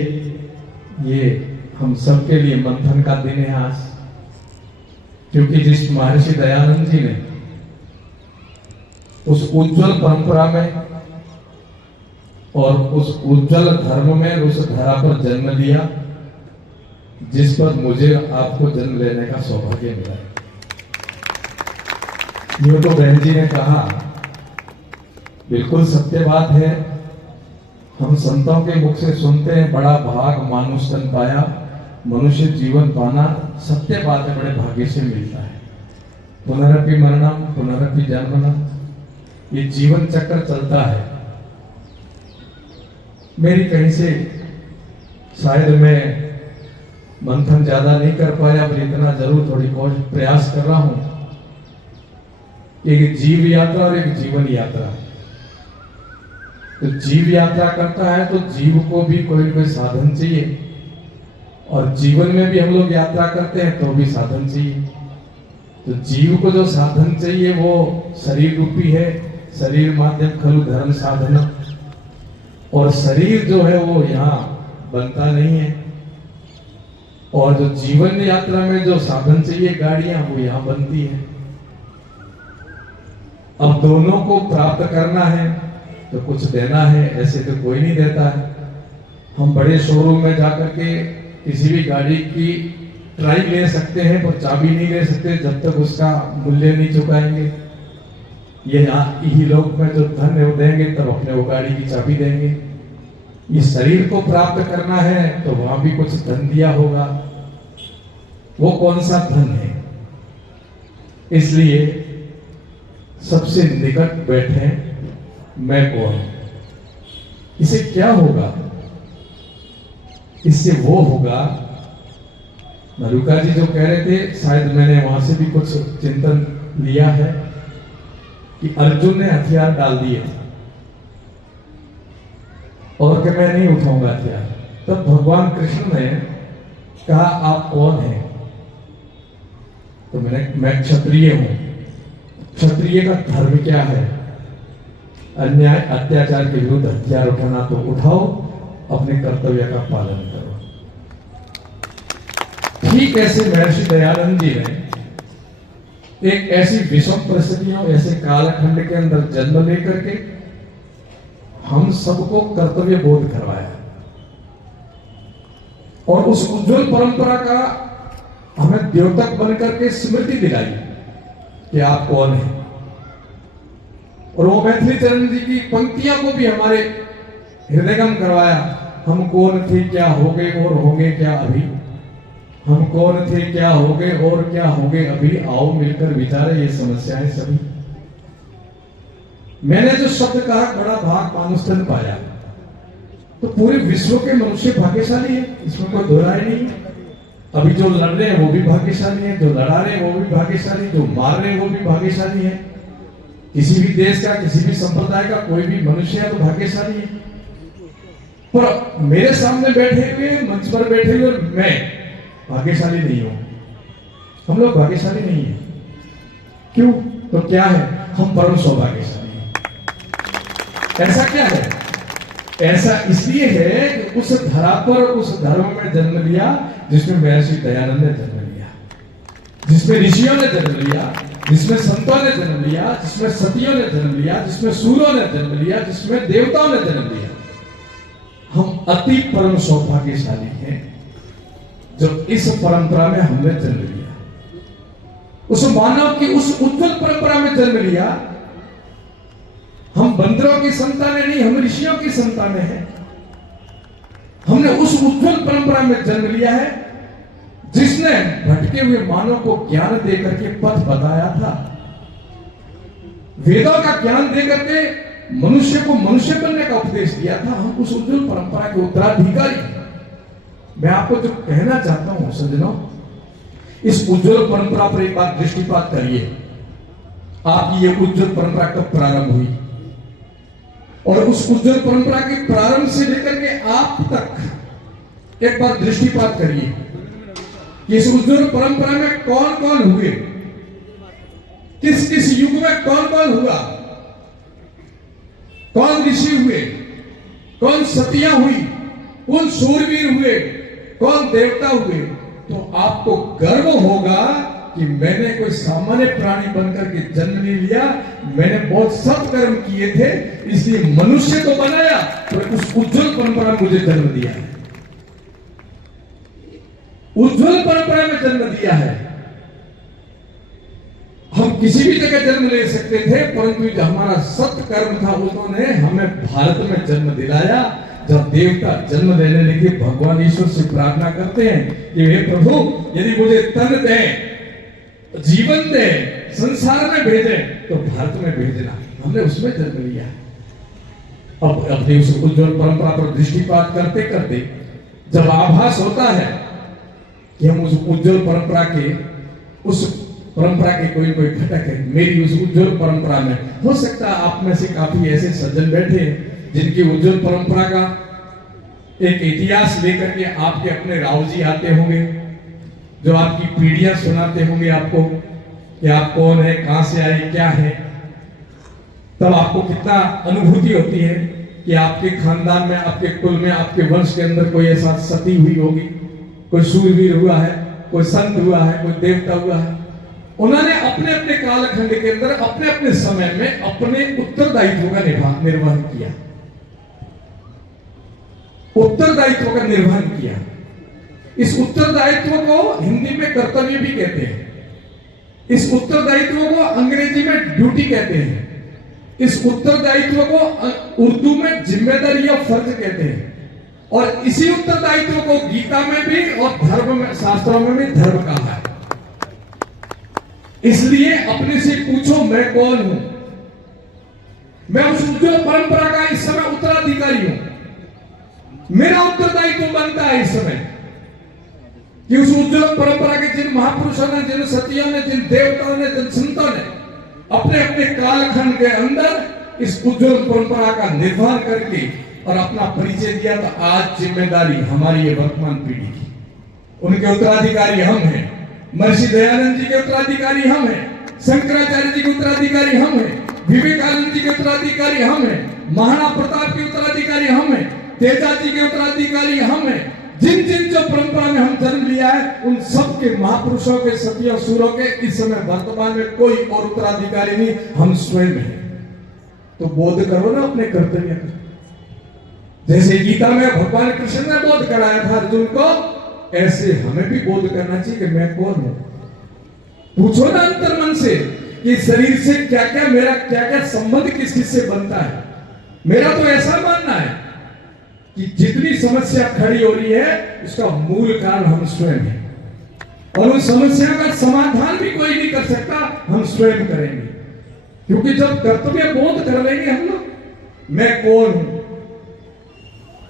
ये हम सबके लिए मंथन का दिन है आज, क्योंकि जिस महर्षि दयानंद जी ने उस उज्जवल परंपरा में और उस उज्जवल धर्म में उस धरा पर जन्म लिया जिस पर मुझे आपको जन्म लेने का सौभाग्य मिला। यूं तो बहन जी ने कहा, बिल्कुल सत्य बात है। हम संतों के मुख से सुनते हैं, बड़ा भाग मानुष तन पाया, मनुष्य जीवन पाना। सत्य बात है, बड़े भाग्य से मिलता है। पुनरपि मरणम पुनरपि जन्मना, ये जीवन चक्र चलता है। मेरी कहीं से शायद मैं मंथन ज्यादा नहीं कर पाया, पर इतना जरूर थोड़ी प्रयास कर रहा हूं। एक जीव यात्रा और एक जीवन यात्रा। तो जीव यात्रा करता है तो जीव को भी कोई कोई साधन चाहिए, और जीवन में भी हम लोग यात्रा करते हैं तो भी साधन चाहिए। तो जीव को जो साधन चाहिए वो शरीर रूपी है, शरीर माध्यम खलु धर्म साधन, और शरीर जो है वो यहाँ बनता नहीं है, और जो जीवन यात्रा में जो साधन चाहिए गाड़ियां, वो यहाँ बनती हैं। अब दोनों को प्राप्त करना है तो कुछ देना है, ऐसे तो कोई नहीं देता है। हम बड़े शोरूम में जाकर के किसी भी गाड़ी की ट्राई ले सकते हैं, पर चाबी नहीं ले सकते जब तक उसका मूल्य नहीं चुकाएंगे। ये ही लोग में जो धन है वो देंगे, तब अपने वो गाड़ी की चाबी देंगे। ये शरीर को प्राप्त करना है तो वहां भी कुछ धन दिया होगा। वो कौन सा धन है? इसलिए सबसे निकट बैठे मैं कौन हूं। इसे क्या होगा? इससे वो होगा, मरुका जी जो कह रहे थे, शायद मैंने वहां से भी कुछ चिंतन लिया है, कि अर्जुन ने हथियार डाल दिए थे और कि मैं नहीं उठाऊंगा हथियार। तब भगवान कृष्ण ने कहा आप कौन हैं? तो मैं क्षत्रिय हूं। क्षत्रिय का धर्म क्या है? अन्याय अत्याचार के विरुद्ध हथियार उठाना, तो उठाओ, अपने कर्तव्य का पालन करो। ठीक ऐसे महर्षि दयानंद जी ने एक ऐसी विषम परिस्थितियों, ऐसे कालखंड के अंदर जन्म लेकर के हम सबको कर्तव्य बोध करवाया, और उस उज्जवल परंपरा का हमें द्योतक बनकर के स्मृति दिलाई कि आप कौन हैं। और वो मैथिली चरण जी की पंक्तियों को भी हमारे हृदयगम करवाया। हम कौन थे, क्या हो गए और होंगे क्या अभी। हम कौन थे, क्या हो गए और क्या होंगे अभी। आओ मिलकर विचारे ये समस्याएं सभी। मैंने जो शब्द कहा, बड़ा भाग मानुषतन पाया, तो पूरे विश्व के मनुष्य भाग्यशाली है, इसमें कोई दो राय नहीं है। अभी जो लड़ रहे हैं वो भी भाग्यशाली है, जो लड़ा रहे हैं वो भी भाग्यशाली, जो मार रहे हैं वो भी भाग्यशाली है। किसी भी देश का, किसी भी संप्रदाय का कोई भी मनुष्य है तो भाग्यशाली है। पर मेरे सामने बैठे हुए, मंच पर बैठे हुए मैं भाग्यशाली नहीं हूं। हम लोग भाग्यशाली नहीं है। क्यों? तो क्या है? हम परम सौभाग्यशाली हैं। ऐसा क्या है? ऐसा इसलिए है कि उस धरा पर, उस धर्म में जन्म लिया जिसमें महर्षि दयानंद ने जन्म लिया, जिसमें ऋषियों ने जन्म लिया, जिसमें संतों ने जन्म लिया, जिसमें सतियों ने जन्म लिया, जिसमें सूरों ने जन्म लिया, जिसमें देवताओं ने जन्म लिया। हम अति परम सौभाग्यशाली हैं जो इस परंपरा में हमने जन्म लिया, उस मानव की उस उज्जवल परंपरा में जन्म लिया। हम बंदरों की संतानें नहीं, हम ऋषियों की संतानें हैं। हमने उस उज्जवल परंपरा में जन्म लिया है जिसने भटके हुए मानव को ज्ञान देकर के पथ बताया था, वेदों का ज्ञान देकर के मनुष्य को मनुष्य बनने का उपदेश दिया था। हम उस उज्जवल परंपरा के उत्तराधिकारी हैं। मैं आपको जो कहना चाहता हूं सज्जनों, इस उज्जवल परंपरा पर एक बार दृष्टिपात करिए। आपकी ये उज्जवल परंपरा कब प्रारंभ हुई और उस उज्जवल परंपरा के प्रारंभ से लेकर के आप तक एक बार दृष्टिपात करिए कि इस उज्जवल परंपरा में कौन कौन हुए, किस किस युग में कौन कौन हुआ, कौन ऋषि हुए, कौन सतियां हुई, कौन शूरवीर हुए, कौन देवता हुए। तो आपको गर्व होगा कि मैंने कोई सामान्य प्राणी बनकर के जन्म नहीं लिया, मैंने बहुत सत्कर्म किए थे, इसलिए मनुष्य को बनाया, पर उस उज्जवल परंपरा में मुझे जन्म दिया है, उज्जवल परंपरा में जन्म दिया है। हम किसी भी जगह जन्म ले सकते थे, परंतु जो हमारा सत्कर्म था उन्होंने हमें भारत में जन्म दिलाया। जब देवता जन्म लेने लगे, भगवान ईश्वर से प्रार्थना करते हैं कि हे प्रभु, यदि मुझे तन दें, जीवन दे, संसार में भेजे तो भारत में भेजना। हमने उसमें जन्म लिया। अब अपनी उस उज्जवल परंपरा पर दृष्टिपात करते करते जब आभास होता है कि हम उस उज्जवल परंपरा के, उस परंपरा के कोई कोई घटक है, मेरी उस उज्जवल परंपरा में, हो सकता है आप में से काफी ऐसे सज्जन बैठे हैं जिनकी उज्जवल परंपरा का एक इतिहास लेकर के आपके अपने राव जी आते होंगे, जो आपकी पीढ़ियां सुनाते होंगे आपको कि आप कौन है, कहां से आए, क्या है। तब आपको कितना अनुभूति होती है कि आपके खानदान में, आपके कुल में, आपके वंश के अंदर कोई ऐसा सती हुई होगी, कोई सूरवीर हुआ है, कोई संत हुआ है, कोई देवता हुआ है। उन्होंने अपने अपने कालखंड के अंदर, अपने अपने समय में अपने उत्तरदायित्व का निर्वहन किया, उत्तरदायित्व का निर्वहन किया। इस उत्तरदायित्व को हिंदी में कर्तव्य भी कहते हैं, इस उत्तरदायित्व को अंग्रेजी में ड्यूटी कहते हैं, इस उत्तरदायित्व को उर्दू में जिम्मेदारी या फर्ज कहते हैं, और इसी उत्तरदायित्व को गीता में भी और धर्म में, शास्त्रों में भी धर्म कहा है। इसलिए अपने से पूछो मैं कौन हूं। मैं उस उज्जवल परंपरा का इस समय उत्तराधिकारी हूं। मेरा उत्तरदायित्व बनता है इस समय कि उस उज्जवल परंपरा के जिन महापुरुषों ने, जिन सतियों ने, जिन देवताओं ने, जिन संतों ने अपने अपने कालखंड के अंदर इस उज्जवल परंपरा का निर्वहन करके और अपना परिचय दिया, तो आज जिम्मेदारी हमारी है वर्तमान पीढ़ी की। उनके उत्तराधिकारी हम हैं। महर्षि दयानंद जी के उत्तराधिकारी हम हैं, शंकराचार्य जी के उत्तराधिकारी हम हैं, विवेकानंद जी के उत्तराधिकारी हम हैं, महाराणा प्रताप के उत्तराधिकारी हम हैं, तेजा जी के उत्तराधिकारी हम हैं। जिन जिन जो परंपरा में हम जन्म लिया है, उन सब के महापुरुषों के, सतियों, सूरों के इस समय वर्तमान में कोई और उत्तराधिकारी नहीं, हम स्वयं हैं। तो बोध करो ना अपने कर्तव्य का। जैसे गीता में भगवान कृष्ण ने बोध कराया था अर्जुन को, ऐसे हमें भी बोध करना चाहिए कि मैं कौन हूं। पूछो ना अंतर मन से कि शरीर से क्या क्या, मेरा क्या क्या संबंध किस किस से बनता है। मेरा तो ऐसा मानना है कि जितनी समस्या खड़ी हो रही है उसका मूल कारण हम स्वयं हैं, और उन समस्या का समाधान भी कोई नहीं कर सकता, हम स्वयं करेंगे। क्योंकि जब कर्तव्य बोध कर लेंगे हम लोग, मैं कौन हूं।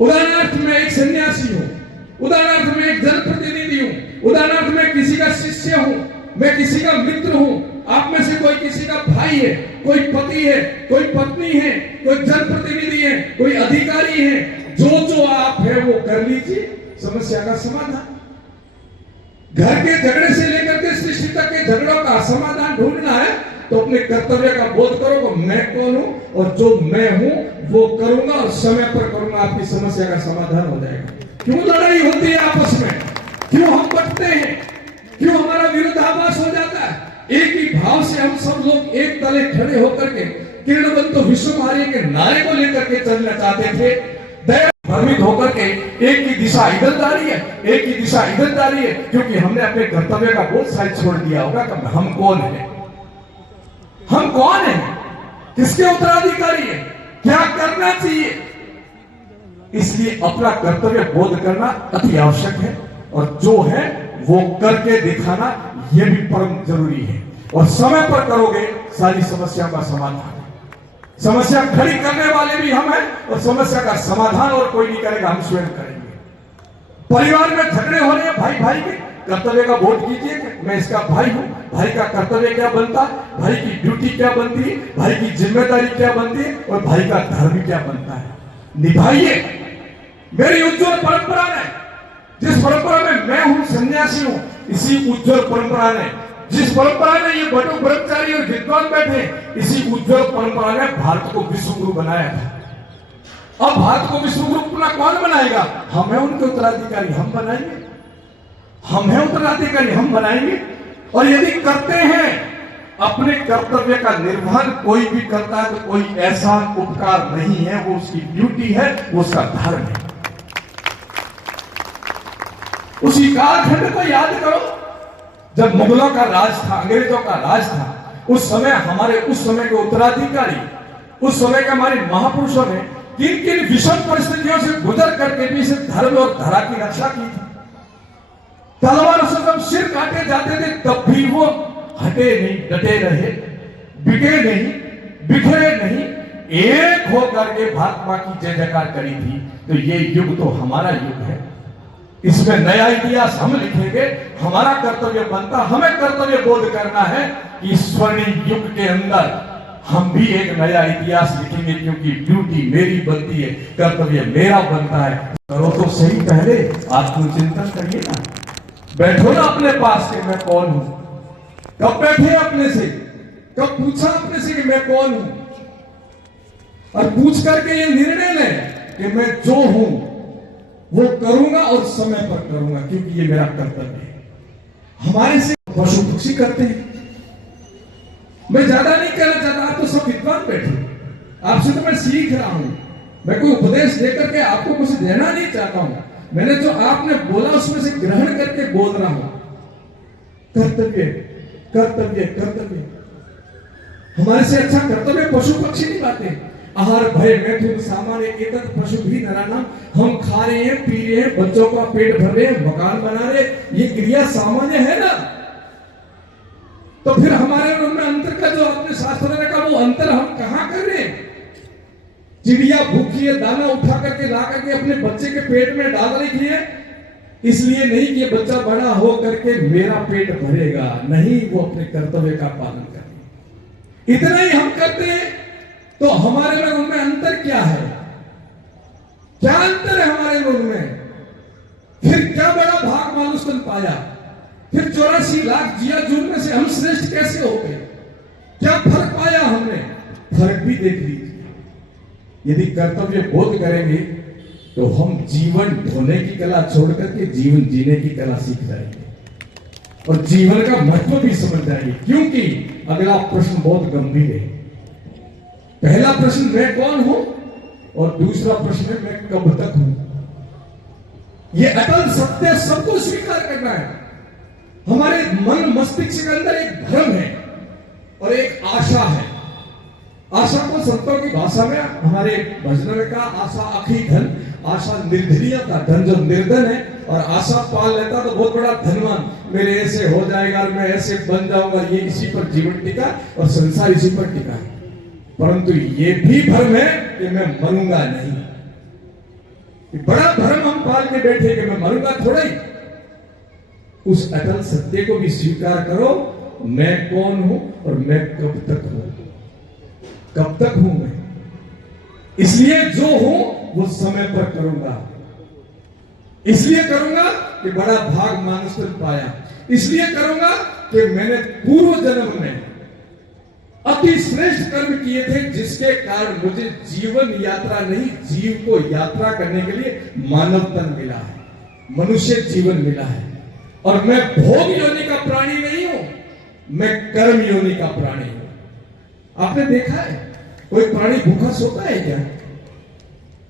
उदाहरणार्थ मैं एक सन्यासी हूं, उदाहरणार्थ मैं एक जनप्रतिनिधि हूं, उदाहरणार्थ मैं किसी का शिष्य हूं, मैं किसी का मित्र हूं, आप में से कोई किसी का भाई है, कोई पति है, कोई पत्नी है, कोई जनप्रतिनिधि है, कोई अधिकारी है, जो आप है वो कर लीजिए, समस्या का समाधान। घर के झगड़े से लेकर के सृष्टि तक के झगड़ों का समाधान ढूंढना है तो अपने कर्तव्य का बोध करो कि मैं कौन हूं और जो मैं हूं वो करूंगा और समय पर करूंगा, आपकी समस्या का समाधान हो जाएगा। क्यों लड़ाई होती है आपस में, क्यों हम बंटते हैं, क्यों हमारा विरोधाभास हो जाता है? एक ही भाव से हम सब लोग एक तले खड़े होकर के किरणवंत विश्वमार्य के नारे को लेकर के चलना चाहते थे। दया भ्रमित होकर के एक ही दिशा इधर जा रही है, एक ही दिशा इधर जा रही है, क्योंकि हमने अपने कर्तव्य का बोध शायद छोड़ दिया होगा कि हम कौन है, हम कौन है, किसके उत्तराधिकारी है, क्या करना चाहिए। इसलिए अपना कर्तव्य बोध करना अति आवश्यक है और जो है वो करके दिखाना यह भी परम जरूरी है। और समय पर करोगे सारी समस्याओं का समाधान। समस्या खड़ी करने वाले भी हम हैं और समस्या का समाधान और कोई नहीं करेगा, हम स्वयं करेंगे। परिवार में झगड़े हो रहे हैं भाई भाई के, कर्तव्य का बोध कीजिए कि मैं इसका भाई हूं, भाई का कर्तव्य क्या बनता है, भाई की ड्यूटी क्या बनती है, भाई की जिम्मेदारी क्या बनती है और भाई का धर्म क्या बनता है, निभाइए। मेरी उज्जवल परंपरा ने, जिस परंपरा में मैं हूं, सन्यासी हूं, इसी उज्जवल परंपरा ने, जिस परंपरा ने ये बटु ब्रह्मचारी और विद्वान बैठे, इसी उज्जवल परंपरा ने भारत को विश्व गुरु बनाया था। अब भारत को विश्व गुरु कौन बनाएगा? हम हैं उनके उत्तराधिकारी, हम बनाएंगे, हम हैं उत्तराधिकारी, हम बनाएंगे। और यदि करते हैं अपने कर्तव्य का निर्वहन कोई भी करता है तो कोई ऐसा उपकार नहीं है, वो उसकी ड्यूटी है, वो उसका धर्म है। उसी कालखंड को याद करो जब मुगलों का राज था, अंग्रेजों का राज था, उस समय हमारे उस समय के उत्तराधिकारी, उस समय के हमारे महापुरुषों ने किन किन विषम परिस्थितियों से गुजर करके भी इस धर्म और धरा की रक्षा की थी। तलवार से जब सिर काटे जाते थे तब भी वो हटे नहीं, डटे रहे, बिके नहीं, बिखरे नहीं, एक होकर के भारत मां की जय जयकार करी थी। तो ये युग तो हमारा युग है, इसमें नया इतिहास हम लिखेंगे। हमारा कर्तव्य बनता, हमें कर्तव्य बोध करना है कि स्वर्णिम युग के अंदर हम भी एक नया इतिहास लिखेंगे, क्योंकि ड्यूटी मेरी बनती है, कर्तव्य मेरा बनता है। करो तो सही, पहले आत्मचिंतन करिए ना, बैठो ना अपने पास के मैं कौन हूं। कब बैठे अपने से, कब पूछा अपने से कि मैं कौन हूं, और पूछ करके ये निर्णय लें कि मैं जो हूं वो करूंगा और समय पर करूंगा, क्योंकि ये मेरा कर्तव्य है। हमारे से पशु पक्षी करते हैं। मैं ज्यादा नहीं कहना चाहता, आप तो सब विद्वान बैठे, आपसे तो मैं सीख रहा हूं, मैं कोई उपदेश देकर के आपको कुछ देना नहीं चाहता हूं। मैंने जो आपने बोला उसमें से ग्रहण करके बोल रहा हूं। कर्तव्य कर्तव्य कर्तव्य, हमारे से अच्छा कर्तव्य पशु पक्षी नहीं पाते। आहार भय मैथुन सामान्य एतत् पशु भी नरानाम, हम खा रहे हैं, पी रहे हैं, बच्चों का पेट भर रहे हैं, मकान बना रहे, ये क्रिया सामान्य है ना। तो फिर हमारे उनमें अंतर का जो अपने शास्त्र ने कहा वो अंतर हम कहां कर रहे हैं? चिड़िया भूखी है, दाना उठा करके ला करके अपने बच्चे के पेट में डाल रही है, इसलिए नहीं कि बच्चा बड़ा हो करके मेरा पेट भरेगा, नहीं, वो अपने कर्तव्य का पालन करे। इतना ही हम करते हैं। तो हमारे में उनमें अंतर क्या है? क्या अंतर है हमारे में उनमें? फिर क्या बड़ा भाग मानुषन पाया? फिर 84 लाख जिया जुर्म में से हम श्रेष्ठ कैसे हो गए? क्या फर्क पाया हमने? फर्क भी देख लीजिए। यदि कर्तव्य बोध करेंगे तो हम जीवन ढोने की कला छोड़ करके जीवन जीने की कला सीख जाएंगे और जीवन का महत्व भी समझ जाएंगे। क्योंकि अगला प्रश्न बहुत गंभीर है। पहला प्रश्न मैं कौन हूं और दूसरा प्रश्न मैं कब तक हूं। यह अटल सत्य सबको स्वीकार करना है। हमारे मन मस्तिष्क के अंदर एक धर्म है और एक आशा है। आशा को संतों की भाषा में हमारे भजनों में कहा, आशा आखी धन, आशा निर्धनिया का धन, जो निर्धन है और आशा पाल लेता तो बहुत बड़ा धनवान, मेरे ऐसे हो जाएगा, मैं ऐसे बन जाऊंगा, ये इसी पर जीवन टिका और संसार इसी पर टिका है। परंतु ये भी भ्रम है कि मैं मरूंगा नहीं। बड़ा भ्रम हम पाल के बैठे कि मैं मरूंगा थोड़ा ही। उस अटल सत्य को भी स्वीकार करो, मैं कौन हूं और मैं कब तक हूं। कब तक हूं मैं, इसलिए जो हूं वो समय पर करूंगा, इसलिए करूंगा कि बड़ा भाग मानुष ने पाया, इसलिए करूंगा कि मैंने पूर्व जन्म में अति श्रेष्ठ कर्म किए थे, जिसके कारण मुझे जीवन यात्रा नहीं, जीव को यात्रा करने के लिए मानव तन मिला है, मनुष्य जीवन मिला है। और मैं भोग योनि का प्राणी नहीं हूं, मैं कर्म योनि का प्राणी हूं। आपने देखा है कोई प्राणी भूखा सोता है क्या?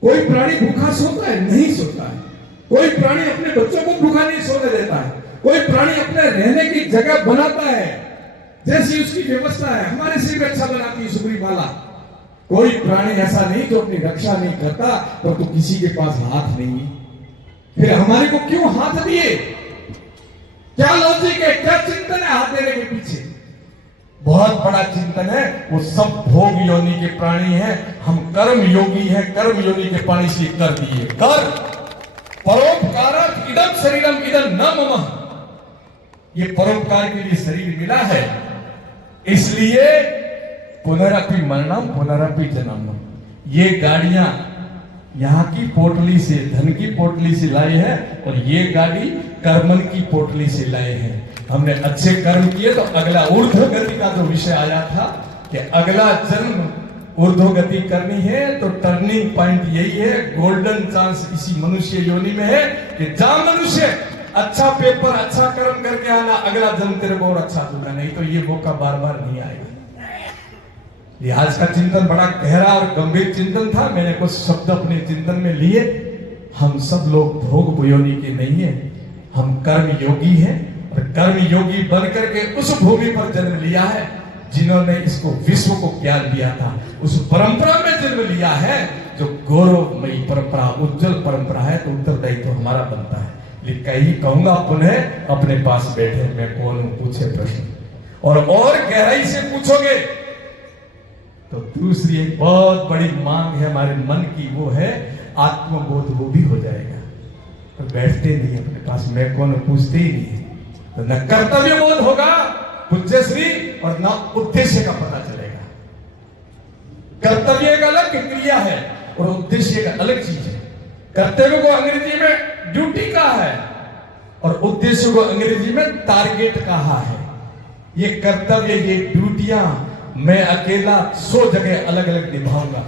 कोई प्राणी भूखा सोता है? नहीं सोता है। कोई प्राणी अपने बच्चों को भूखा नहीं सोने देता है। कोई प्राणी अपने रहने की जगह बनाता है, जैसी उसकी व्यवस्था है, हमारे से भी अच्छा बनाती है सुग्री माला। कोई प्राणी ऐसा नहीं जो अपनी रक्षा नहीं करता, तो किसी के पास हाथ नहीं है। फिर हमारे को क्यों हाथ दिए? क्या लॉजिक है, क्या चिंतन है हाथ देने के पीछे? बहुत बड़ा चिंतन है। वो सब भोग योनि के प्राणी हैं, हम कर्म योगी हैं, कर्म योनि के प्राणी से कर दिए। कर परोपकारक इदम शरीरम इदम न मम, ये परोपकार के लिए शरीर मिला है, इसलिए पुनरपि मरणम पुनरपि जन्मम। ये गाड़ियां यहाँ की पोटली से, धन की पोटली से लाए हैं, और ये गाड़ी कर्मन की पोटली से लाए हैं। हमने अच्छे कर्म किए तो अगला ऊर्ध्वगति का जो विषय आया था कि अगला जन्म ऊर्ध्वगति करनी है, तो टर्निंग पॉइंट यही है, गोल्डन चांस इसी मनुष्य योनि में है कि जा मनुष्य अच्छा पेपर अच्छा कर्म करके आना, अगला जन्म तेरे को और अच्छा दूंगा, नहीं तो ये मौका बार बार नहीं आएगा। ये आज का चिंतन बड़ा गहरा और गंभीर चिंतन था। मैंने कुछ शब्द अपने चिंतन में लिए। हम सब लोग भोग योनि के नहीं है, हम कर्म योगी हैं, और कर्म योगी बन करके उस भूमि पर जन्म लिया है जिन्होंने इसको विश्व को ज्ञान दिया था। उस परंपरा में जन्म लिया है जो गौरवमयी परंपरा, उज्जवल परंपरा है, तो उत्तरदायित्व तो हमारा बनता है। लेकिन कहीं कहूंगा पुनः अपने पास बैठे मैं कौन हूं पूछे प्रश्न, और गहराई से पूछोगे तो दूसरी एक बहुत बड़ी मांग है हमारे मन की, वो है आत्मबोध। वो भी हो जाएगा तो बैठते नहीं अपने पास मैं कौन पूछते ही नहीं, तो न कर्तव्य बोध होगा पूज्य श्री, और न उद्देश्य का पता चलेगा। कर्तव्य एक अलग क्रिया है और उद्देश्य एक अलग चीज है। कर्तव्य को अंग्रेजी में ड्यूटी कहा है और उद्देश्य को अंग्रेजी में टारगेट कहा है। ये कर्तव्य, ये ड्यूटियां मैं अकेला 100 जगह अलग अलग निभाऊंगा।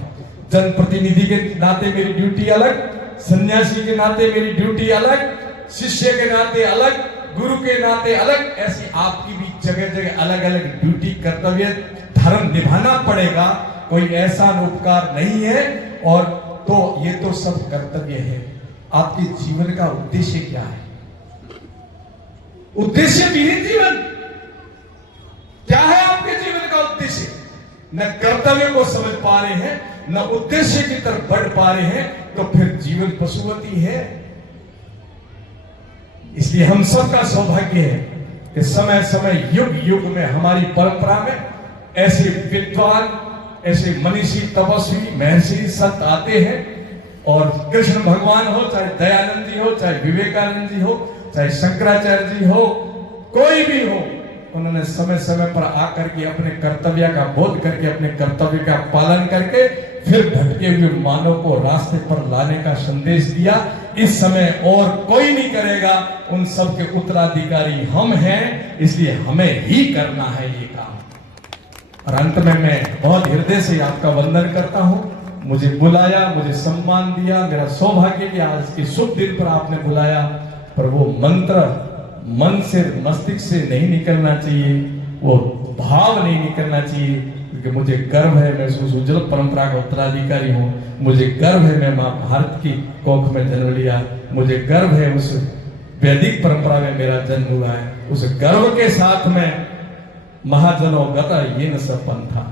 जनप्रतिनिधि के नाते मेरी ड्यूटी अलग, सन्यासी के नाते मेरी ड्यूटी अलग, शिष्य के नाते अलग, गुरु के नाते अलग, ऐसी आपकी भी जगह जगह अलग अलग ड्यूटी कर्तव्य धर्म निभाना पड़ेगा। कोई ऐसा उपकार नहीं है। और तो ये तो सब कर्तव्य है। आपके जीवन का उद्देश्य क्या है? उद्देश्य विहीन जीवन क्या है? आपके जीवन का उद्देश्य न कर्तव्य को समझ पा रहे हैं, न उद्देश्य की तरफ बढ़ पा रहे हैं, तो फिर जीवन पशुवती है। इसलिए हम सबका सौभाग्य है कि समय समय युग युग में हमारी परंपरा में ऐसे विद्वान, ऐसे मनीषी, तपस्वी, महर्षि, संत आते हैं। और कृष्ण भगवान हो, चाहे दयानंद जी हो, चाहे विवेकानंद जी हो, चाहे शंकराचार्य जी हो, कोई भी हो, उन्होंने समय समय पर आकर के अपने कर्तव्य का बोध करके, अपने कर्तव्य का पालन करके फिर भटके हुए मानव को रास्ते पर लाने का संदेश दिया। इस समय और कोई नहीं करेगा, उन सब के उत्तराधिकारी हम हैं, इसलिए हमें ही करना है ये काम। और अंत में मैं बहुत हृदय से आपका वंदन करता हूं। मुझे बुलाया, मुझे सम्मान दिया, मेरा सौभाग्य कि आज के शुभ दिन पर आपने बुलाया। पर वो मंत्र मन से, मस्तिष्क से नहीं निकलना चाहिए, वो भाव नहीं निकलना चाहिए, क्योंकि मुझे गर्व है मैं उस उज्जवल परंपरा का उत्तराधिकारी हूँ। मुझे गर्व है मैं मां भारत की कोख में जन्म लिया। मुझे गर्व है उस वैदिक परंपरा में मेरा जन्म हुआ है। उस गर्व के साथ में महाजनों गता ये न सपंथा,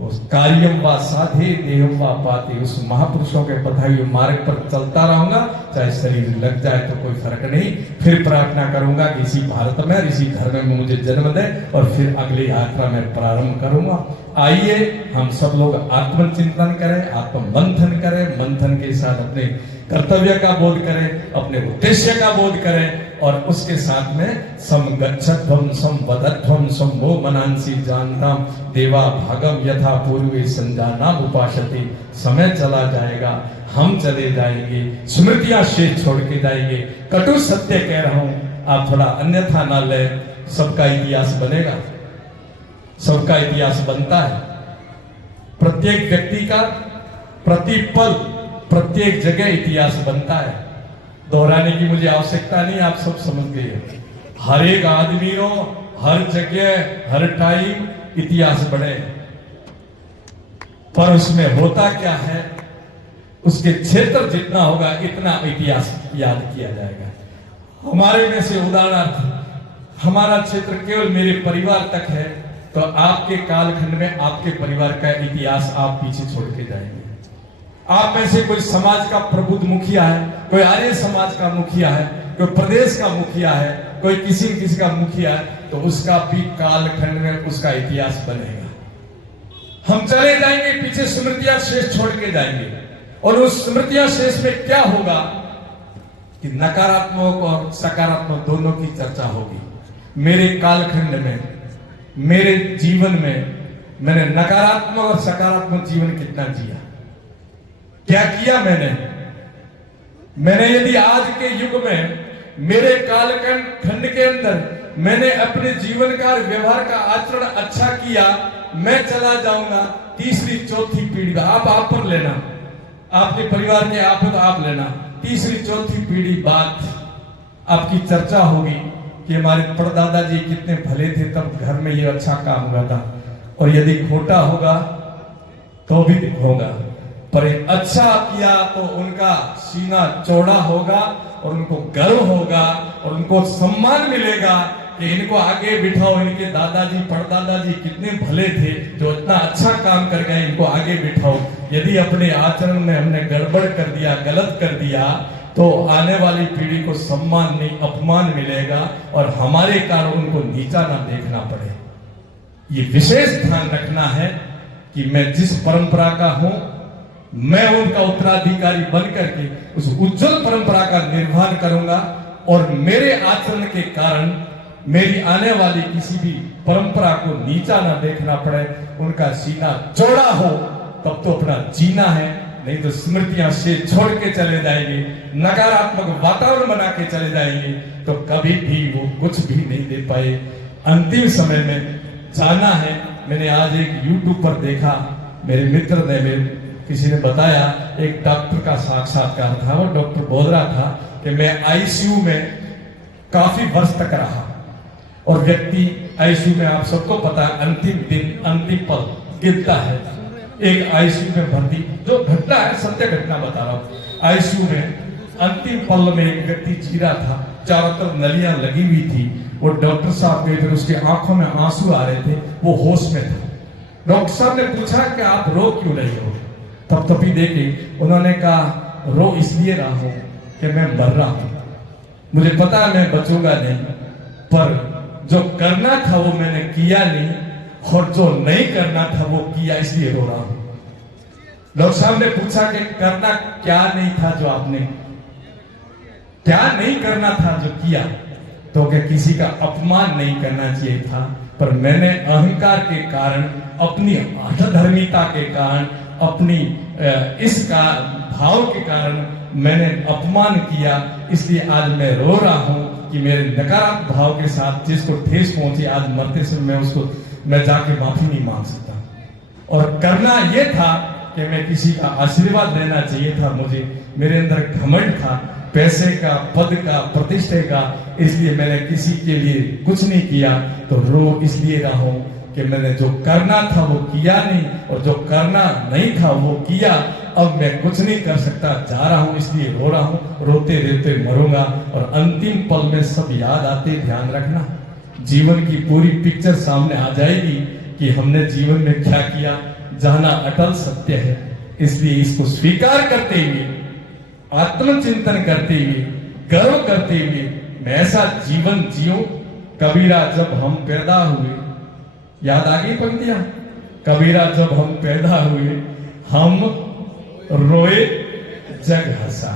उस कार्यम व साधे देहम व पाते, उस महापुरुषों के बताए हुए मार्ग पर चलता रहूंगा, चाहे शरीर लग जाए तो कोई फर्क नहीं। फिर प्रार्थना करूंगा कि इसी भारत में, इसी धर्म में मुझे जन्म दे, और फिर अगली यात्रा में प्रारंभ करूंगा। आइए हम सब लोग आत्मचिंतन करें, आत्ममंथन करें, मंथन के साथ अपने कर्तव्य का बोध करें, अपने उद्देश्य का बोध करें, और उसके साथ में सम गच्छध्वम सम वदध्वम सम वो मनांसी जानताम देवा भागम यथा पूर्वे संजाना उपासते। समय चला जाएगा, हम चले जाएंगे, स्मृतियां शेष छोड़ के जाएंगे। कटु सत्य कह रहा हूं, आप थोड़ा अन्यथा ना ले। सबका इतिहास बनेगा, सबका इतिहास बनता है। प्रत्येक व्यक्ति का प्रति पल प्रत्येक जगह इतिहास बनता है, दोहराने की मुझे आवश्यकता नहीं, आप सब समझ गए। हर एक आदमी रो हर जगह हर टाइम इतिहास बने, पर उसमें होता क्या है, उसके क्षेत्र जितना होगा इतना इतिहास याद किया जाएगा। हमारे में से उदाहरणार्थ हमारा क्षेत्र केवल मेरे परिवार तक है, तो आपके कालखंड में आपके परिवार का इतिहास आप पीछे छोड़ के जाएंगे। आप में से कोई समाज का प्रबुद्ध मुखिया है, कोई आर्य समाज का मुखिया है, कोई प्रदेश का मुखिया है, कोई किसी का मुखिया है, तो उसका भी कालखंड में उसका इतिहास बनेगा। हम चले जाएंगे पीछे, स्मृतियां शेष छोड़ के जाएंगे, और उस स्मृतियां शेष में क्या होगा कि नकारात्मक और सकारात्मक दोनों की चर्चा होगी। मेरे कालखंड में, मेरे जीवन में मैंने नकारात्मक और सकारात्मक जीवन कितना जिया, क्या किया मैंने यदि आज के युग में मेरे कालखंड के अंदर मैंने अपने जीवन का और व्यवहार का आचरण अच्छा किया, मैं चला जाऊंगा तीसरी चौथी पीढ़ी, आप पर लेना, आपके परिवार के आप हो तो आप लेना, तीसरी चौथी पीढ़ी बाद आपकी चर्चा होगी कि हमारे परदादा जी कितने भले थे, तब घर में ये अच्छा काम हुआ था। और यदि खोटा होगा तो भी होगा, पर अच्छा किया तो उनका सीना चौड़ा होगा और उनको गर्व होगा और उनको सम्मान मिलेगा कि इनको आगे बिठाओ, इनके दादाजी परदादाजी कितने भले थे जो इतना अच्छा काम कर गए, इनको आगे बिठाओ। यदि अपने आचरण में हमने गड़बड़ कर दिया, गलत कर दिया, तो आने वाली पीढ़ी को सम्मान नहीं अपमान मिलेगा और हमारे कारण उनको नीचा ना देखना पड़े। ये विशेष ध्यान रखना है कि मैं जिस परंपरा का हूं, मैं उनका उत्तराधिकारी बन करके उस उज्जवल परंपरा का निर्वहन करूंगा, और मेरे आचरण के कारण मेरी आने वाली किसी भी परंपरा को नीचा ना देखना पड़े, उनका सीना चौड़ा हो, तब तो अपना जीना है, नहीं तो स्मृतियां से छोड़ के चले जाएंगे, नकारात्मक वातावरण बना के चले जाएंगे, तो कभी भी वो कुछ भी नहीं दे पाए। अंतिम समय में जाना है। मैंने आज एक YouTube पर देखा, मेरे मित्र ने किसी ने बताया, एक डॉक्टर का साक्षात्कार था, वो डॉक्टर बोल रहा था कि मैं ICU में काफी वर्ष तक रहा, और व्यक्ति ICU में, आप सबको पता है, अंतिम दिन अंतिम पल गिरता है। एक ICU में भर्ती, जो घटना है सत्य घटना बता रहा हूँ, ICU में अंतिम पल में एक व्यक्ति जी रहा था, चारों तरफ नलियां लगी हुई थी, वो डॉक्टर साहब गए थे, उसके आंखों में आंसू आ रहे थे, वो होश में था। डॉक्टर साहब ने पूछा कि आप रो क्यों रही हो? तब तभी देखे, उन्होंने कहा रो इसलिए रहा हूं कि मैं मर रहा हूं, मुझे पता है मैं बचूंगा नहीं, पर जो करना था वो मैंने किया नहीं, और जो नहीं करना था वो किया, इसलिए रो रहा हूं। डॉक्टर साहब ने पूछा कि करना क्या नहीं था जो आपने, क्या नहीं करना था जो किया? तो क्या किसी का अपमान नहीं करना चाहिए था, पर मैंने अहंकार के कारण, अपनी अधर्मिता के कारण, अपनी इसका भाव के कारण मैंने अपमान किया, इसलिए आज मैं रो रहा हूं कि मेरे नकारात्मक भाव के साथ जिसको ठेस पहुंची, आज मरते समय मैं जाके माफी नहीं मांग सकता। और करना यह था कि मैं किसी का आशीर्वाद लेना चाहिए था, मुझे मेरे अंदर घमंड था, पैसे का, पद का, प्रतिष्ठा का, इसलिए मैंने किसी के लिए कुछ नहीं किया। तो रो इसलिए रहा हूं कि मैंने जो करना था वो किया नहीं, और जो करना नहीं था वो किया। अब मैं कुछ नहीं कर सकता, जा रहा हूं, इसलिए रो रहा हूं, रोते रोते मरूंगा, और अंतिम पल में सब याद आते, ध्यान रखना, जीवन की पूरी पिक्चर सामने आ जाएगी कि हमने जीवन में क्या किया। जाना अटल सत्य है, इसलिए इसको स्वीकार करते हुए, आत्मचिंतन करते हुए, गर्व करते हुए मैं ऐसा जीवन जियो। कबीरा जब हम पैदा हुए, याद आ गई पंक्तियां, कबीरा जब हम पैदा हुए, हम रोए जग हंसा,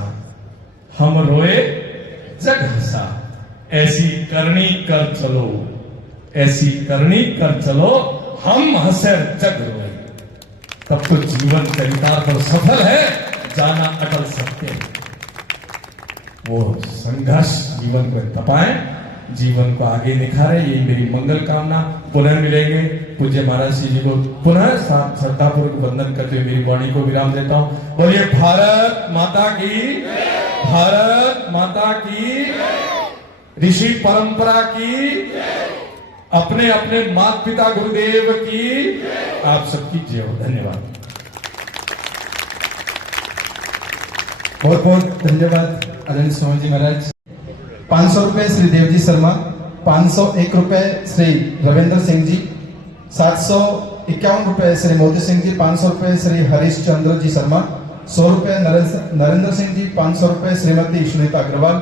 हम रोए जग हंसा। ऐसी करनी कर चलो, ऐसी करनी कर चलो, हम हंसे जग रोए। तब तो जीवन चरितार्थ पर सफल है, जाना अटल सत्य है। वो संघर्ष जीवन को तपाए, जीवन को आगे निखारे, ये मेरी मंगल कामना। पुनः मिलेंगे। पूज्य महाराज जी को पुनः श्रद्धापूर्वक वंदन करते हुए मेरी वाणी को विराम देता हूँ। बोलिए भारत माता की, भारत माता की, ऋषि परंपरा की, अपने अपने माता पिता गुरुदेव की, आप सबकी जय हो। धन्यवाद। बहुत बहुत धन्यवाद आदरणीय स्वामी जी महाराज। 500 रुपए श्री देवजी शर्मा, 501 रुपए श्री रविंद्र सिंह जी, 751 रुपए श्री मोदी सिंह जी, 500 रुपए श्री हरीश चंद्र जी शर्मा, 100 रुपए नरेंद्र सिंह जी, 500 रुपए श्रीमती सुनीता अग्रवाल,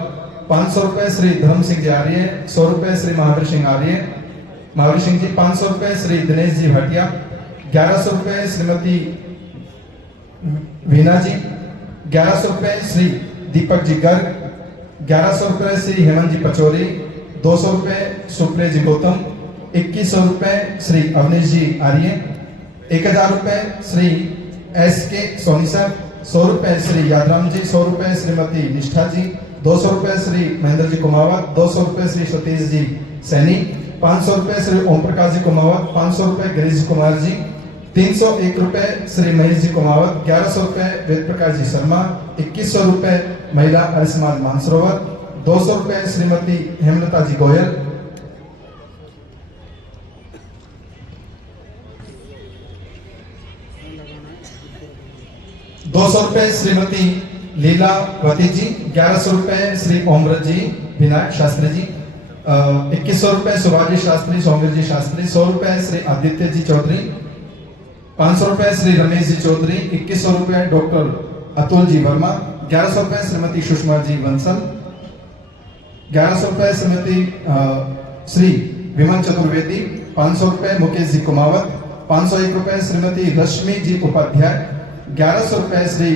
500 रुपए श्री धर्म सिंह जी आर्य, 100 रुपए श्री महावीर सिंह जी, 500 रुपए श्री दिनेश जी भाटिया, 1100 रुपए श्रीमती वीना जी, 1100 रुपए श्री दीपक जी गर्ग, 1100 रुपए श्री हेमंत जी पचौरी, 200 रुपए सुप्रिय जी गौतम, 2100 रुपए श्री अवनीश जी आर्य, 1000 रुपए श्री SK सोनी सर, 100 रुपए श्री यादराम जी, 100 रुपए श्रीमती निष्ठा जी, 200 रुपए श्री महेंद्र जी कुमावत, 200 रुपए श्री सतीश जी सैनी, 500 रुपए श्री ओम प्रकाश जी कुमावत, 500 रुपए गिरीश कुमार जी, 301 रुपए श्री महेश जी कुमावत, 1100 रुपए वेद प्रकाश जी शर्मा, 2100 रुपए महिला आयुष्मान मानसरोवर, 200 रुपए श्रीमती हेमलता जी गोयल, 200 रुपए श्रीमती लीलावती जी, 1100 रुपए श्री ओमरत जी विनायक शास्त्री जी, 2100 रुपए सुभाजी शास्त्री सौम्य जी शास्त्री, 100 रुपए श्री आदित्य जी चौधरी, 500 रुपए श्री रमेश जी चौधरी, 2100 रुपए डॉक्टर अतुल जी वर्मा, 1100 रुपए श्रीमती सुषमा जी बंसल, 1100 रुपए श्रीमती श्री विमल चतुर्वेदी, 500 रुपए मुकेश जी कुमावत, 501 रुपए श्रीमती रश्मि जी उपाध्याय, 1100 रुपए श्री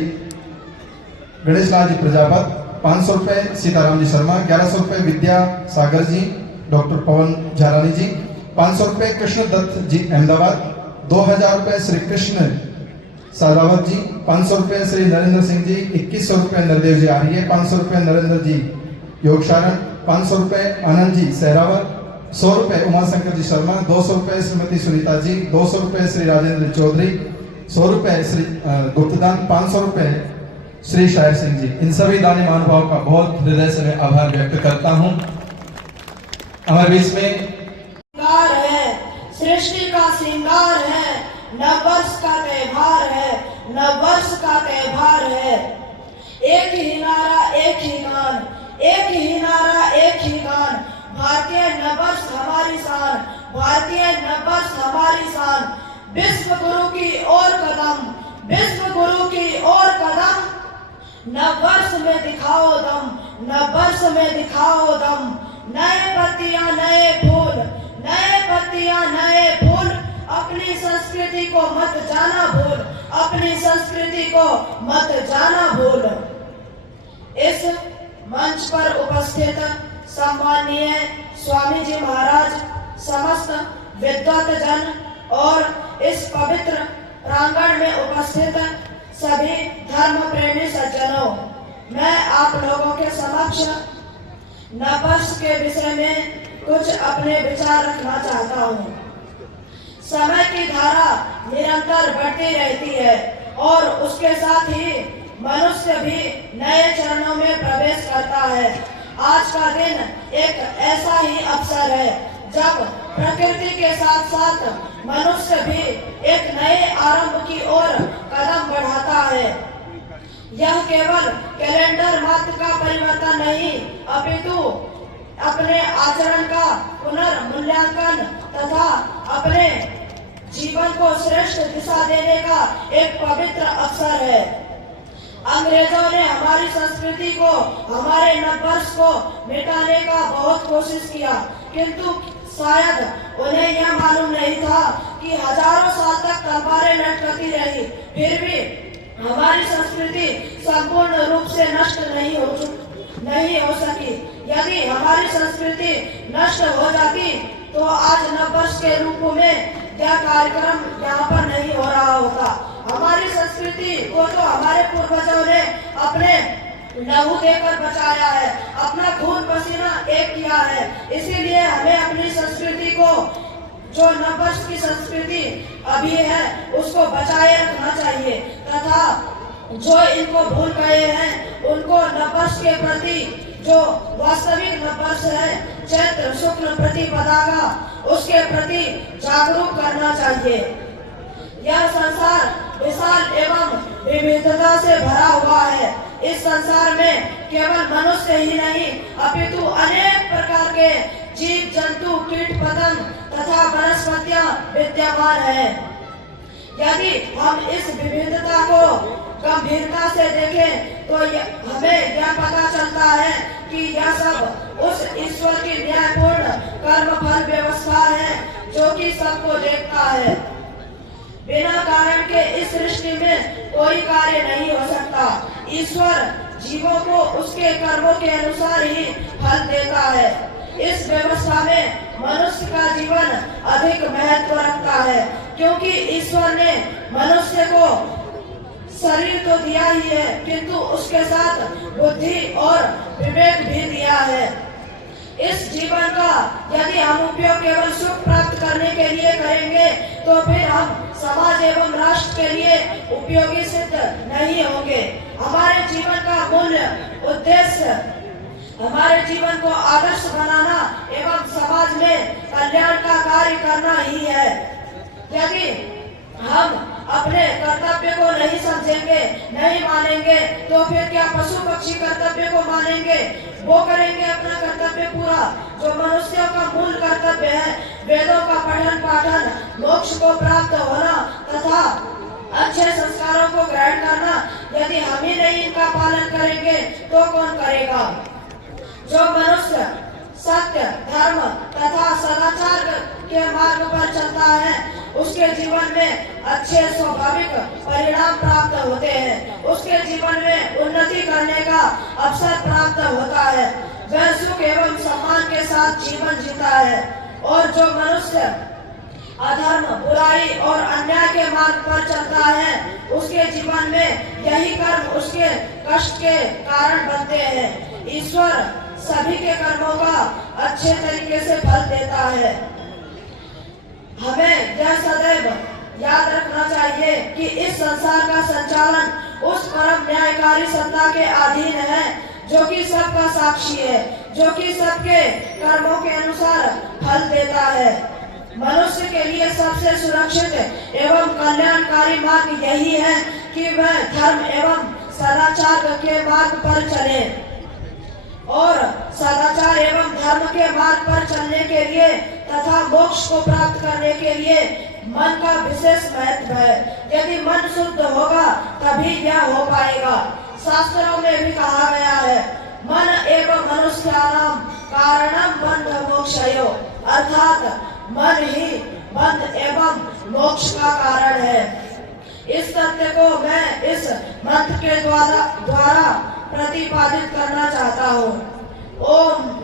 गणेश लाल जी प्रजापत, 500 रुपए सीताराम जी शर्मा, 1100 रुपए विद्या सागर जी, डॉक्टर पवन झारानी जी, 500 रुपए कृष्ण दत्त जी अहमदाबाद, 2000 रुपए श्री कृष्ण सारावत जी, 500 रुपए श्री नरेंद्र सिंह जी, 2100 रुपए नरदेव जी आर्य, 500 रुपए नरेंद्र जी योगशारण, 500 रुपए आनंद जी सहरावत, 100 रुपए उमाशंकर जी शर्मा, 200 रुपए श्रीमती सुनीता जी, 200 रुपए श्री राजेंद्र चौधरी, 100 रुपए श्री गुप्तदान, 500 रुपए श्री शायर सिंह जी। इन सभी दानी महानुभाव का बहुत हृदय से मैं आभार व्यक्त करता हूँ। हमारे बीच में सृष्टि का श्रृंगार है, नववर्ष का त्योहार है, नववर्ष का त्योहार है। एक ही नारा एक ही गान, एक ही नारा एक ही गान, भारतीय नववर्ष हमारी शान, भारतीय नववर्ष हमारी शान। विश्व गुरु की ओर कदम, विश्व गुरु की ओर कदम, नववर्ष में दिखाओ दम, नववर्ष में दिखाओ दम। नए पत्तियां नए फूल, नए पत्तियां नए फूल, अपनी संस्कृति को मत जाना भूल, अपनी संस्कृति को मत जाना भूल। इस मंच पर उपस्थित सम्माननीय स्वामी जी महाराज, समस्त विद्वत जन और इस पवित्र प्रांगण में उपस्थित सभी धर्म प्रेमी सज्जनों, मैं आप लोगों के समक्ष नववर्ष के विषय में कुछ अपने विचार रखना चाहता हूँ। समय की धारा निरंतर बढ़ती रहती है और उसके साथ ही मनुष्य भी नए चरणों में प्रवेश करता है। आज का दिन एक ऐसा ही अवसर है जब प्रकृति के साथ साथ मनुष्य भी एक नए आरंभ की ओर कदम बढ़ाता है। यह केवल कैलेंडर मात्र का परिवर्तन नहीं, अपितु अपने आचरण का पुनर्मूल्यांकन तथा अपने जीवन को श्रेष्ठ दिशा देने का एक पवित्र अवसर है। अंग्रेजों ने हमारी संस्कृति को, हमारे नववर्ष को मिटाने का बहुत कोशिश किया, किंतु शायद उन्हें यह मालूम नहीं था कि हजारों साल तक तलवारें लटकती रही, फिर भी हमारी संस्कृति संपूर्ण रूप से नष्ट नहीं हो सकी। यदि हमारी संस्कृति नष्ट हो जाती तो आज नववर्ष के रूप में यह कार्यक्रम यहाँ पर नहीं हो रहा होता। हमारी संस्कृति को तो हमारे पूर्वजों ने अपने लहू देकर बचाया है, अपना खून पसीना एक किया है। इसीलिए हमें अपनी संस्कृति को, जो नववर्ष की संस्कृति अभी है, उसको बचाए रखना चाहिए तथा जो इनको भूल गए हैं उनको नववर्ष के प्रति, जो वास्तविक नववर्ष है चैत्र शुक्ल प्रतिपदा का, उसके प्रति जागरूक करना चाहिए। यह संसार विशाल एवं विविधता से भरा हुआ है। इस संसार में केवल मनुष्य ही नहीं अपितु अनेक प्रकार के जीव जंतु कीट पतंग तथा वनस्पतियां विद्यमान है। यदि हम इस विविधता को गंभीरता से देखें तो हमें यह पता चलता है कि यह सब उस ईश्वर की न्यायपूर्ण कर्म फल व्यवस्था है जो कि सबको देखता है। बिना कारण के इस सृष्टि में कोई कार्य नहीं हो सकता। ईश्वर जीवों को उसके कर्मों के अनुसार ही फल देता है। इस व्यवस्था में मनुष्य का जीवन अधिक महत्व रखता है, क्योंकि ईश्वर ने मनुष्य को शरीर तो दिया ही है किंतु उसके साथ बुद्धि और विवेक भी दिया है। इस जीवन का यदि हम उपयोग केवल सुख प्राप्त करने के लिए करेंगे तो फिर हम समाज एवं राष्ट्र के लिए उपयोगी सिद्ध नहीं होंगे। हमारे जीवन का मूल्य उद्देश्य हमारे जीवन को आदर्श बनाना एवं समाज में कल्याण का कार्य करना ही है। यदि हम अपने कर्तव्य को नहीं समझेंगे, नहीं मानेंगे, तो फिर क्या पशु पक्षी कर्तव्य को मानेंगे? वो करेंगे अपना कर्तव्य पूरा। जो मनुष्यों का मूल कर्तव्य है, वेदों का पठन पाठन, मोक्ष को प्राप्त होना तथा अच्छे संस्कारों को ग्रहण करना, यदि हम ही नहीं इनका पालन करेंगे तो कौन करेगा? जो मनुष्य सत्य, धर्म तथा सदाचार के मार्ग पर चलता है, उसके जीवन में अच्छे स्वाभाविक परिणाम प्राप्त होते हैं। उसके जीवन में उन्नति करने का अवसर प्राप्त होता है। वह सुख एवं सम्मान के साथ जीवन जीता है। और जो मनुष्य अधर्म, बुराई और अन्याय के मार्ग पर चलता है, उसके जीवन में यही कर्म उसके कष्ट के कारण बनते हैं। ईश्वर सभी के कर्मों का अच्छे तरीके से फल देता है। हमें यह सदैव याद रखना चाहिए कि इस संसार का संचालन उस परम न्यायकारी सत्ता के अधीन है जो कि सबका साक्षी है, जो कि सबके कर्मों के अनुसार फल देता है। मनुष्य के लिए सबसे सुरक्षित एवं कल्याणकारी मार्ग यही है कि वह धर्म एवं सदाचार के मार्ग पर चले। और सदाचार एवं धर्म के मार्ग पर चलने के लिए तथा मोक्ष को प्राप्त करने के लिए मन का विशेष महत्व है। यदि मन शुद्ध होगा तभी यह हो पाएगा। शास्त्रों में भी कहा गया है, मन एवं मनुष्याणाम कारणम बंध मोक्षयो, अर्थात मन ही बंध एवं मोक्ष का कारण है। इस तथ्य को मैं इस मंत्र के द्वारा प्रतिपादित करना चाहता हूँ। ओम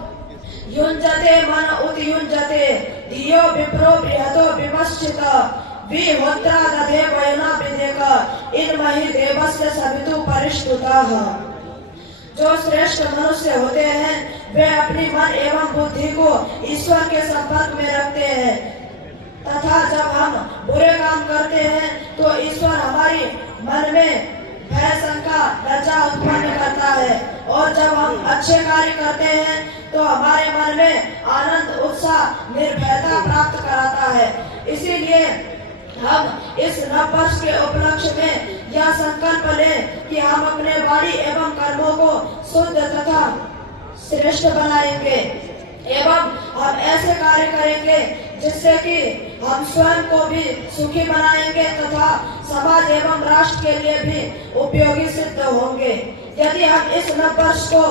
युञ्जते मन उत युञ्जते धियो विप्रो बृहतो विपश्चित विहोत्रा दधे वयना विदेक इन्महि देवस्य सवितु परिष्टुतः। जो श्रेष्ठ मनुष्य होते हैं वे अपनी मन एवं बुद्धि को ईश्वर के संपर्क में रखते हैं तथा जब हम बुरे काम करते हैं तो ईश्वर हमारी मन में भय, शंका, लज्जा उत्पन्न करता है और जब हम अच्छे कार्य करते हैं तो हमारे मन में आनंद, उत्साह, निर्भयता प्राप्त कराता है। इसीलिए हम इस नववर्ष के उपलक्ष्य में यह संकल्प लें कि हम अपने वाणी एवं कर्मों को शुद्ध तथा श्रेष्ठ बनाएंगे एवं हम ऐसे कार्य करेंगे जिससे कि हम स्वयं को भी सुखी बनाएंगे तथा समाज एवं राष्ट्र के लिए भी उपयोगी सिद्ध होंगे। यदि हम इस नववर्ष को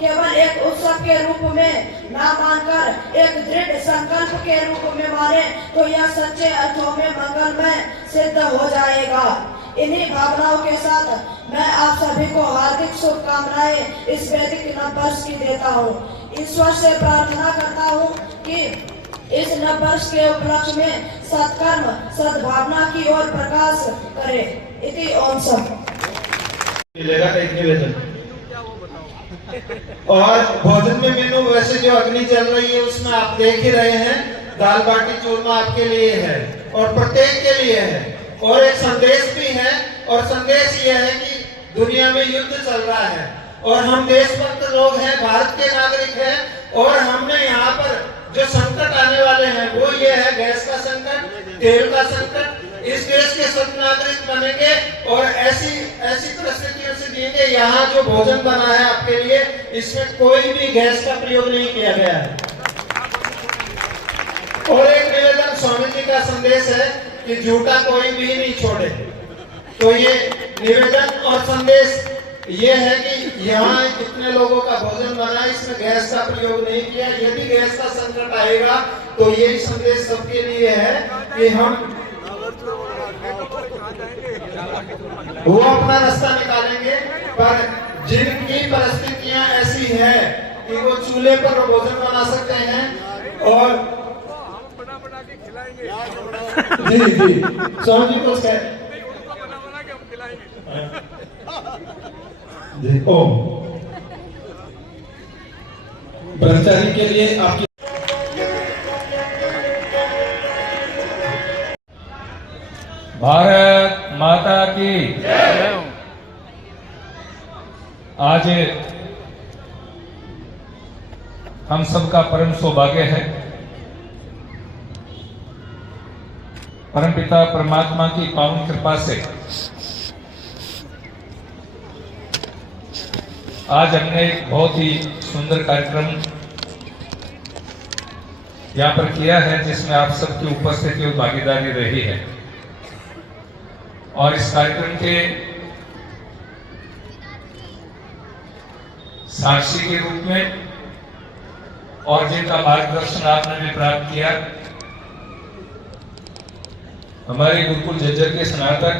केवल एक उत्सव के रूप में ना मानकर एक दृढ़ संकल्प के रूप में माने तो यह सच्चे अर्थों में मंगलमय सिद्ध हो जाएगा। इन्हीं भावनाओं के साथ मैं आप सभी को हार्दिक शुभकामनाएं इस वैदिक नववर्ष की देता हूँ। ईश्वर से प्रार्थना करता हूँ कि इस नववर्ष के उपलक्ष्य में सत्कर्म सद्भावना की ओर प्रकाश करे। इति ओम सब मिलेगा एक निवेदन। और भोजन में मेनू वैसे जो अग्नि जल रही है उसमें आप देख ही रहे हैं, दाल बाटी चूरमा आपके लिए है और प्रत्येक के लिए है। और एक संदेश भी है, और संदेश ये है कि दुनिया में युद्ध चल रहा है और हम देशभक्त लोग हैं, भारत के नागरिक हैं, और हमने यहाँ पर जो संकट आने वाले हैं वो ये है गैस का संकट, तेल का संकट। इस देश के सब नागरिक बनेंगे और ऐसी परिस्थितियों से जिएंगे। यहाँ जो भोजन बना है आपके लिए, इसमें कोई भी गैस का प्रयोग नहीं किया गया है। और एक निवेदन स्वामी जी का संदेश है कि झूठा कोई भी नहीं छोड़े। तो ये निवेदन और संदेश ये है कि यहाँ कितने लोगों का भोजन बना, इसमें गैस का प्रयोग नहीं किया। यदि गैस का संकट आएगा तो यही संदेश सबके लिए है कि हम वो अपना रास्ता निकालेंगे। पर जिनकी परिस्थितियां ऐसी हैं कि वो चूल्हे पर भोजन बना सकते हैं और जी स्वामी जी को जी ओम ब्रह्मचारी के लिए आपकी भारत माता की आज हम सबका परम सौभाग्य है परमपिता परमात्मा की पावन कृपा से आज हमने एक बहुत ही सुंदर कार्यक्रम यहाँ पर किया है जिसमें आप सबकी उपस्थिति और भागीदारी रही है। और इस कार्यक्रम के साक्षी के रूप में और जिनका मार्गदर्शन आपने भी प्राप्त किया, हमारे गुरुकुल झज्जर के स्नातक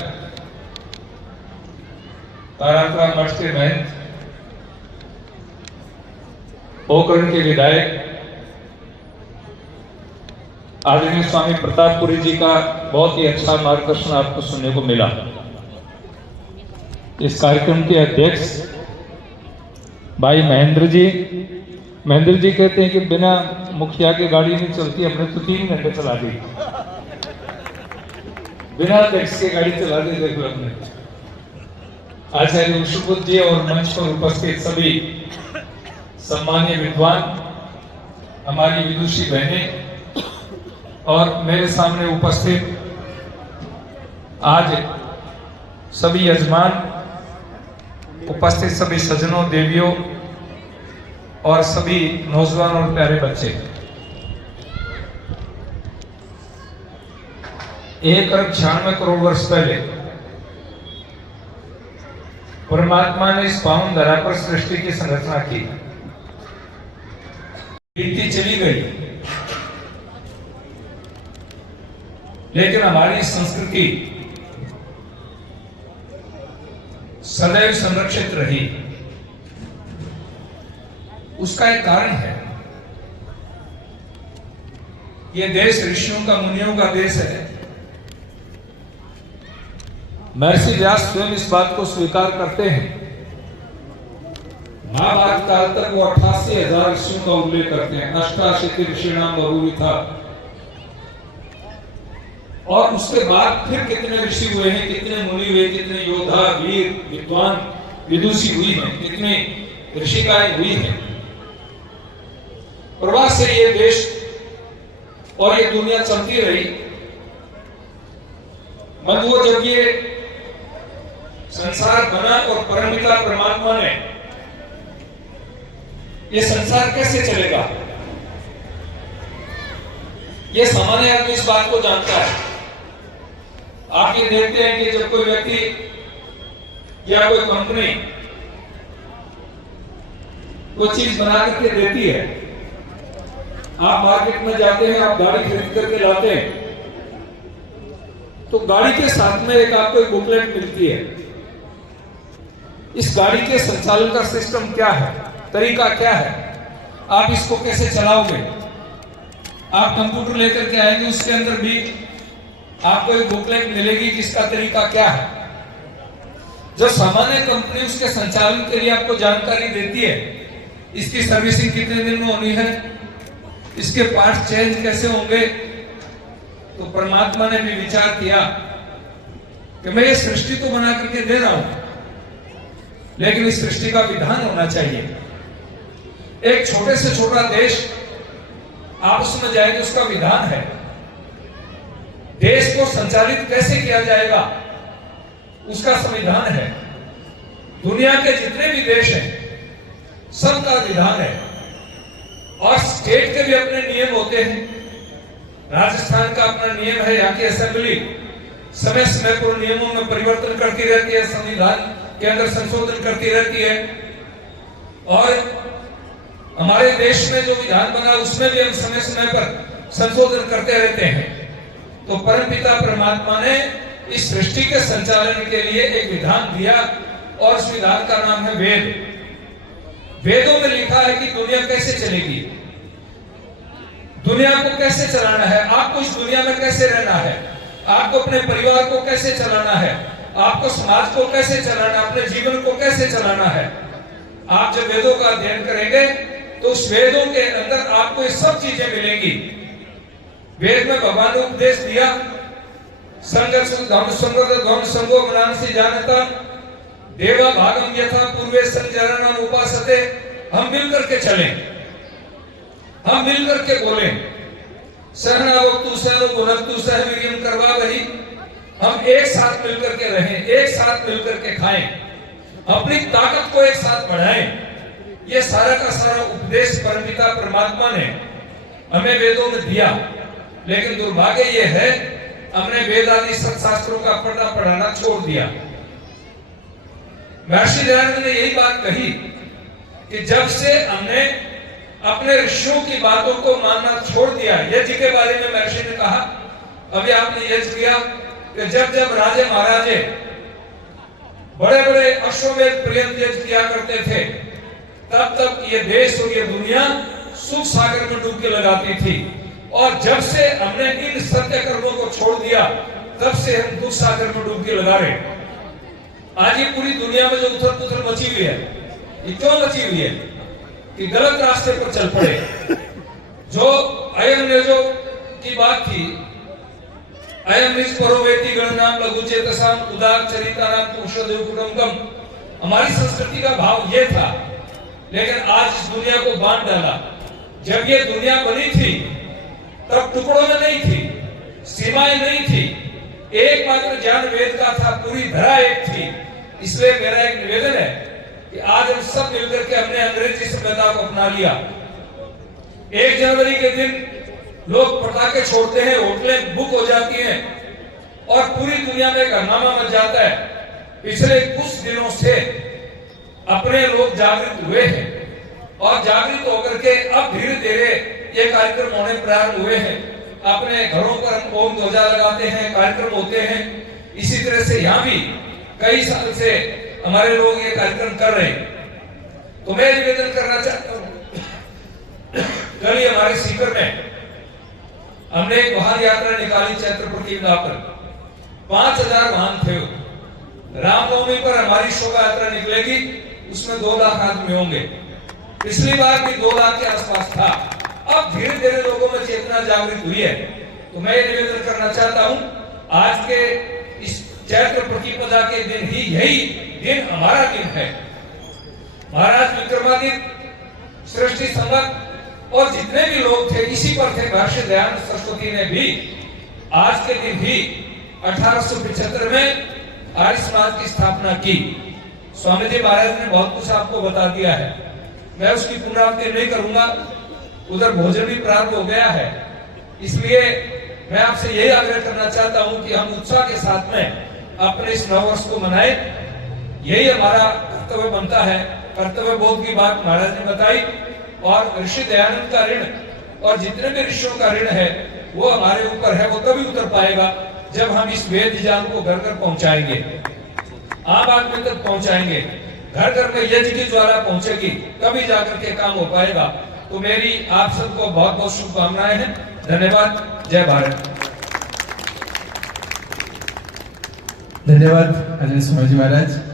तारापुरा मठ के महंत, पोखरण के विधायक आदरणीय स्वामी प्रतापपुरी जी का बहुत ही अच्छा मार्गदर्शन आपको सुनने को मिला। इस कार्यक्रम के अध्यक्ष भाई महेंद्र जी कहते हैं कि बिना मुखिया की गाड़ी नहीं चलती, हमने तो 3 घंटे चला दी, बिना अध्यक्ष की गाड़ी चला दी। देखो हमने आचार्य विष्णुपुत्र जी और मंच पर उपस्थित सभी सम्मानीय विद्वान, हमारी विदुषी बहनें और मेरे सामने उपस्थित आज सभी यजमान, उपस्थित सभी सज्जनों, देवियों और सभी नौजवान और प्यारे बच्चे, 1,96 करोड़ वर्ष पहले परमात्मा ने इस पावन धरा पर सृष्टि की संरचना की। बीतती चली गई, लेकिन हमारी संस्कृति सदैव संरक्षित रही। उसका एक कारण है, ये देश ऋषियों का, मुनियों का देश है। महर्षि व्यास स्वयं इस बात को स्वीकार करते हैं। महाभारत काल तक वो 88,000 ऋषियों का उल्लेख करते हैं। 88 ऋषिणाम बहुविधा। और उसके बाद फिर कितने ऋषि हुए हैं, कितने मुनि हुए, कितने योद्धा, वीर, विद्वान, विदुषी हुई हैं, कितने ऋषिकाएं हुई हैं। प्रवाह से ये देश और ये दुनिया चलती रही। मधुओं जब ये संसार बना और परमपिता परमात्मा ने ये संसार कैसे चलेगा, ये सामान्य आदमी इस बात को जानता है। आप ये देखते हैं कि जब कोई व्यक्ति या कोई कंपनी कोई चीज बना करके देती है, आप मार्केट में जाते हैं, आप गाड़ी खरीद करके लाते हैं, तो गाड़ी के साथ में एक आपको एक बुकलेट मिलती है। इस गाड़ी के संचालन का सिस्टम क्या है, तरीका क्या है, आप इसको कैसे चलाओगे। आप कंप्यूटर लेकर के आएंगे, उसके अंदर भी आपको एक बुकलेट मिलेगी कि इसका तरीका क्या है। जो सामान्य कंपनी उसके संचालन के लिए आपको जानकारी देती है, इसकी सर्विसिंग कितने दिन में होनी है, इसके पार्ट्स चेंज कैसे होंगे। तो परमात्मा ने भी विचार किया कि मैं ये सृष्टि तो बना करके दे रहा हूं, लेकिन इस सृष्टि का विधान होना चाहिए। एक छोटे से छोटा देश आपस में जाएंगे, उसका विधान है। देश को संचालित कैसे किया जाएगा, उसका संविधान है। दुनिया के जितने भी देश हैं सबका विधान है, और स्टेट के भी अपने नियम होते हैं। राजस्थान का अपना नियम है, यहाँ की असेंबली समय समय पर नियमों में परिवर्तन करती रहती है, संविधान के अंदर संशोधन करती रहती है। और हमारे देश में जो विधान बना उसमें भी हम समय समय पर संशोधन करते रहते हैं। तो परमपिता परमात्मा ने इस सृष्टि के संचालन के लिए एक विधान दिया, और उस विधान का नाम है वेद। वेदों में लिखा है कि दुनिया कैसे चलेगी, दुनिया को कैसे चलाना है, आपको इस दुनिया में कैसे रहना है, आपको अपने परिवार को कैसे चलाना है, आपको समाज को कैसे चलाना, अपने जीवन को कैसे चलाना है। आप जब वेदों का अध्ययन करेंगे तो उस वेदों के अंदर आपको ये सब चीजें मिलेंगी। वेद में भगवान ने उपदेश दिया, संगो मनांसी जानता देवा भागम यथा पूर्वे संचरण उपासते। हम मिल करके चलें, हम मिल करके बोले, सहनावतु सह गुणतु सह वीर्यम करवा वही। हम एक साथ मिलकर के रहें, एक साथ मिलकर के खाएं, अपनी ताकत को एक साथ बढ़ाएं। ये सारा का सारा उपदेश परमपिता परमात्मा ने हमें वेदों में दिया। लेकिन दुर्भाग्य ये है, हमने वेद आदि सत्शास्त्रों का पढ़ाना छोड़ दिया। महर्षि दयानंद ने यही बात कही कि जब से हमने अपने ऋषियों की बातों को मानना छोड़ दिया। यज्ञ के बारे में महर्षि ने कहा, अभी आपने यज्ञ किया कि जब जब राजे महाराजे बड़े बड़े अश्वमेध पर्यंत यज्ञ किया करते थे, तब तक ये देश और ये दुनिया सुख सागर में डुबकी लगाती थी। और जब से हमने इन सत्य कर्मों को छोड़ दिया, तब से हम दुख सागर में डुबकी लगा रहे। आज ये पूरी दुनिया में जो उथल पुथल मची हुई है, ये क्यों मची हुई है कि गलत रास्ते पर चल पड़े। जो अयम नेजो की बात थी, अयम निज परोवेति गणनाम लघुचेतसाम उदार चरितानाम पुरुषोदेव कुटुंबकम। हमारी संस्कृति का भाव ये था, लेकिन आज इस दुनिया को बांट डाला। जब ये दुनिया बनी थी तब टुकड़ों में नहीं थी, सीमाएं नहीं थी, एकमात्र ज्ञान वेद का था, पूरी धरा एक थी। इसलिए मेरा एक निवेदन है कि आज हम सब मिलकर के हमने अंग्रेजी सभ्यता को अपना लिया। 1 जनवरी के दिन लोग पटाखे छोड़ते हैं, होटलें बुक हो जाती हैं और पूरी दुनिया में हंगामा मच जाता है। पिछले कुछ दिनों से अपने लोग जागृत हुए हैं और जागृत होकर के अब धीरे धीरे ये कार्यक्रम होने प्रारंभ हुए हैं। अपने घरों पर हम ओम ध्वजा लगाते हैं, कार्यक्रम होते हैं। इसी तरह से यहाँ भी कई साल से हमारे लोग ये कार्यक्रम कर रहे हैं। तो मैं निवेदन करना चाहता हूँ, कल ही हमारे सीकर में हमने एक वाहन यात्रा निकाली चैत्र प्रतिपदा पर। 5000 वाहन थे। रामनवमी पर हमारी शोभा यात्रा निकलेगी, उसमें 2 लाख आदमी होंगे। पिछली बार भी 2 लाख के आसपास था। अब धीरे धीरे लोगों में चेतना जागृत हुई है। तो मैं ये निवेदन करना चाहता हूं, आज के इस चैत्र प्रतिपदा के दिन ही यही दिन हमारा दिन है। महाराज विक्रमादित्य, सृष्टि संवत और जितने भी लोग थे इसी पर थे। महर्षि दयानंद सरस्वती ने भी आज के दिन ही 1875 में आर्य समाज की स्थापना की। स्वामी जी महाराज ने बहुत कुछ आपको बता दिया है, मैं उसकी पुनरावृत्ति नहीं करूंगा। उधर भोजन भी प्रारंभ हो गया है, इसलिए मैं आपसे यही आग्रह करना चाहता हूं कि हम उत्साह के साथ में अपने इस नववर्ष को मनाएं। यही हमारा कर्तव्य बनता है। कर्तव्य बोध की बात महाराज ने बताई, और ऋषि दयानंद का ऋण और जितने भी ऋषियों का ऋण है वो हमारे ऊपर है। वो तभी उतर पाएगा जब हम इस वेद ज्ञान को घर घर पहुंचाएंगे, आम आदमी तक पहुंचाएंगे, घर घर में यज्ञ की ज्वाला पहुंचेगी, तभी जाकर के काम हो पाएगा। तो मेरी आप सबको बहुत बहुत शुभकामनाएं हैं। धन्यवाद। जय भारत। धन्यवाद आदरणीय स्वामी जी महाराज।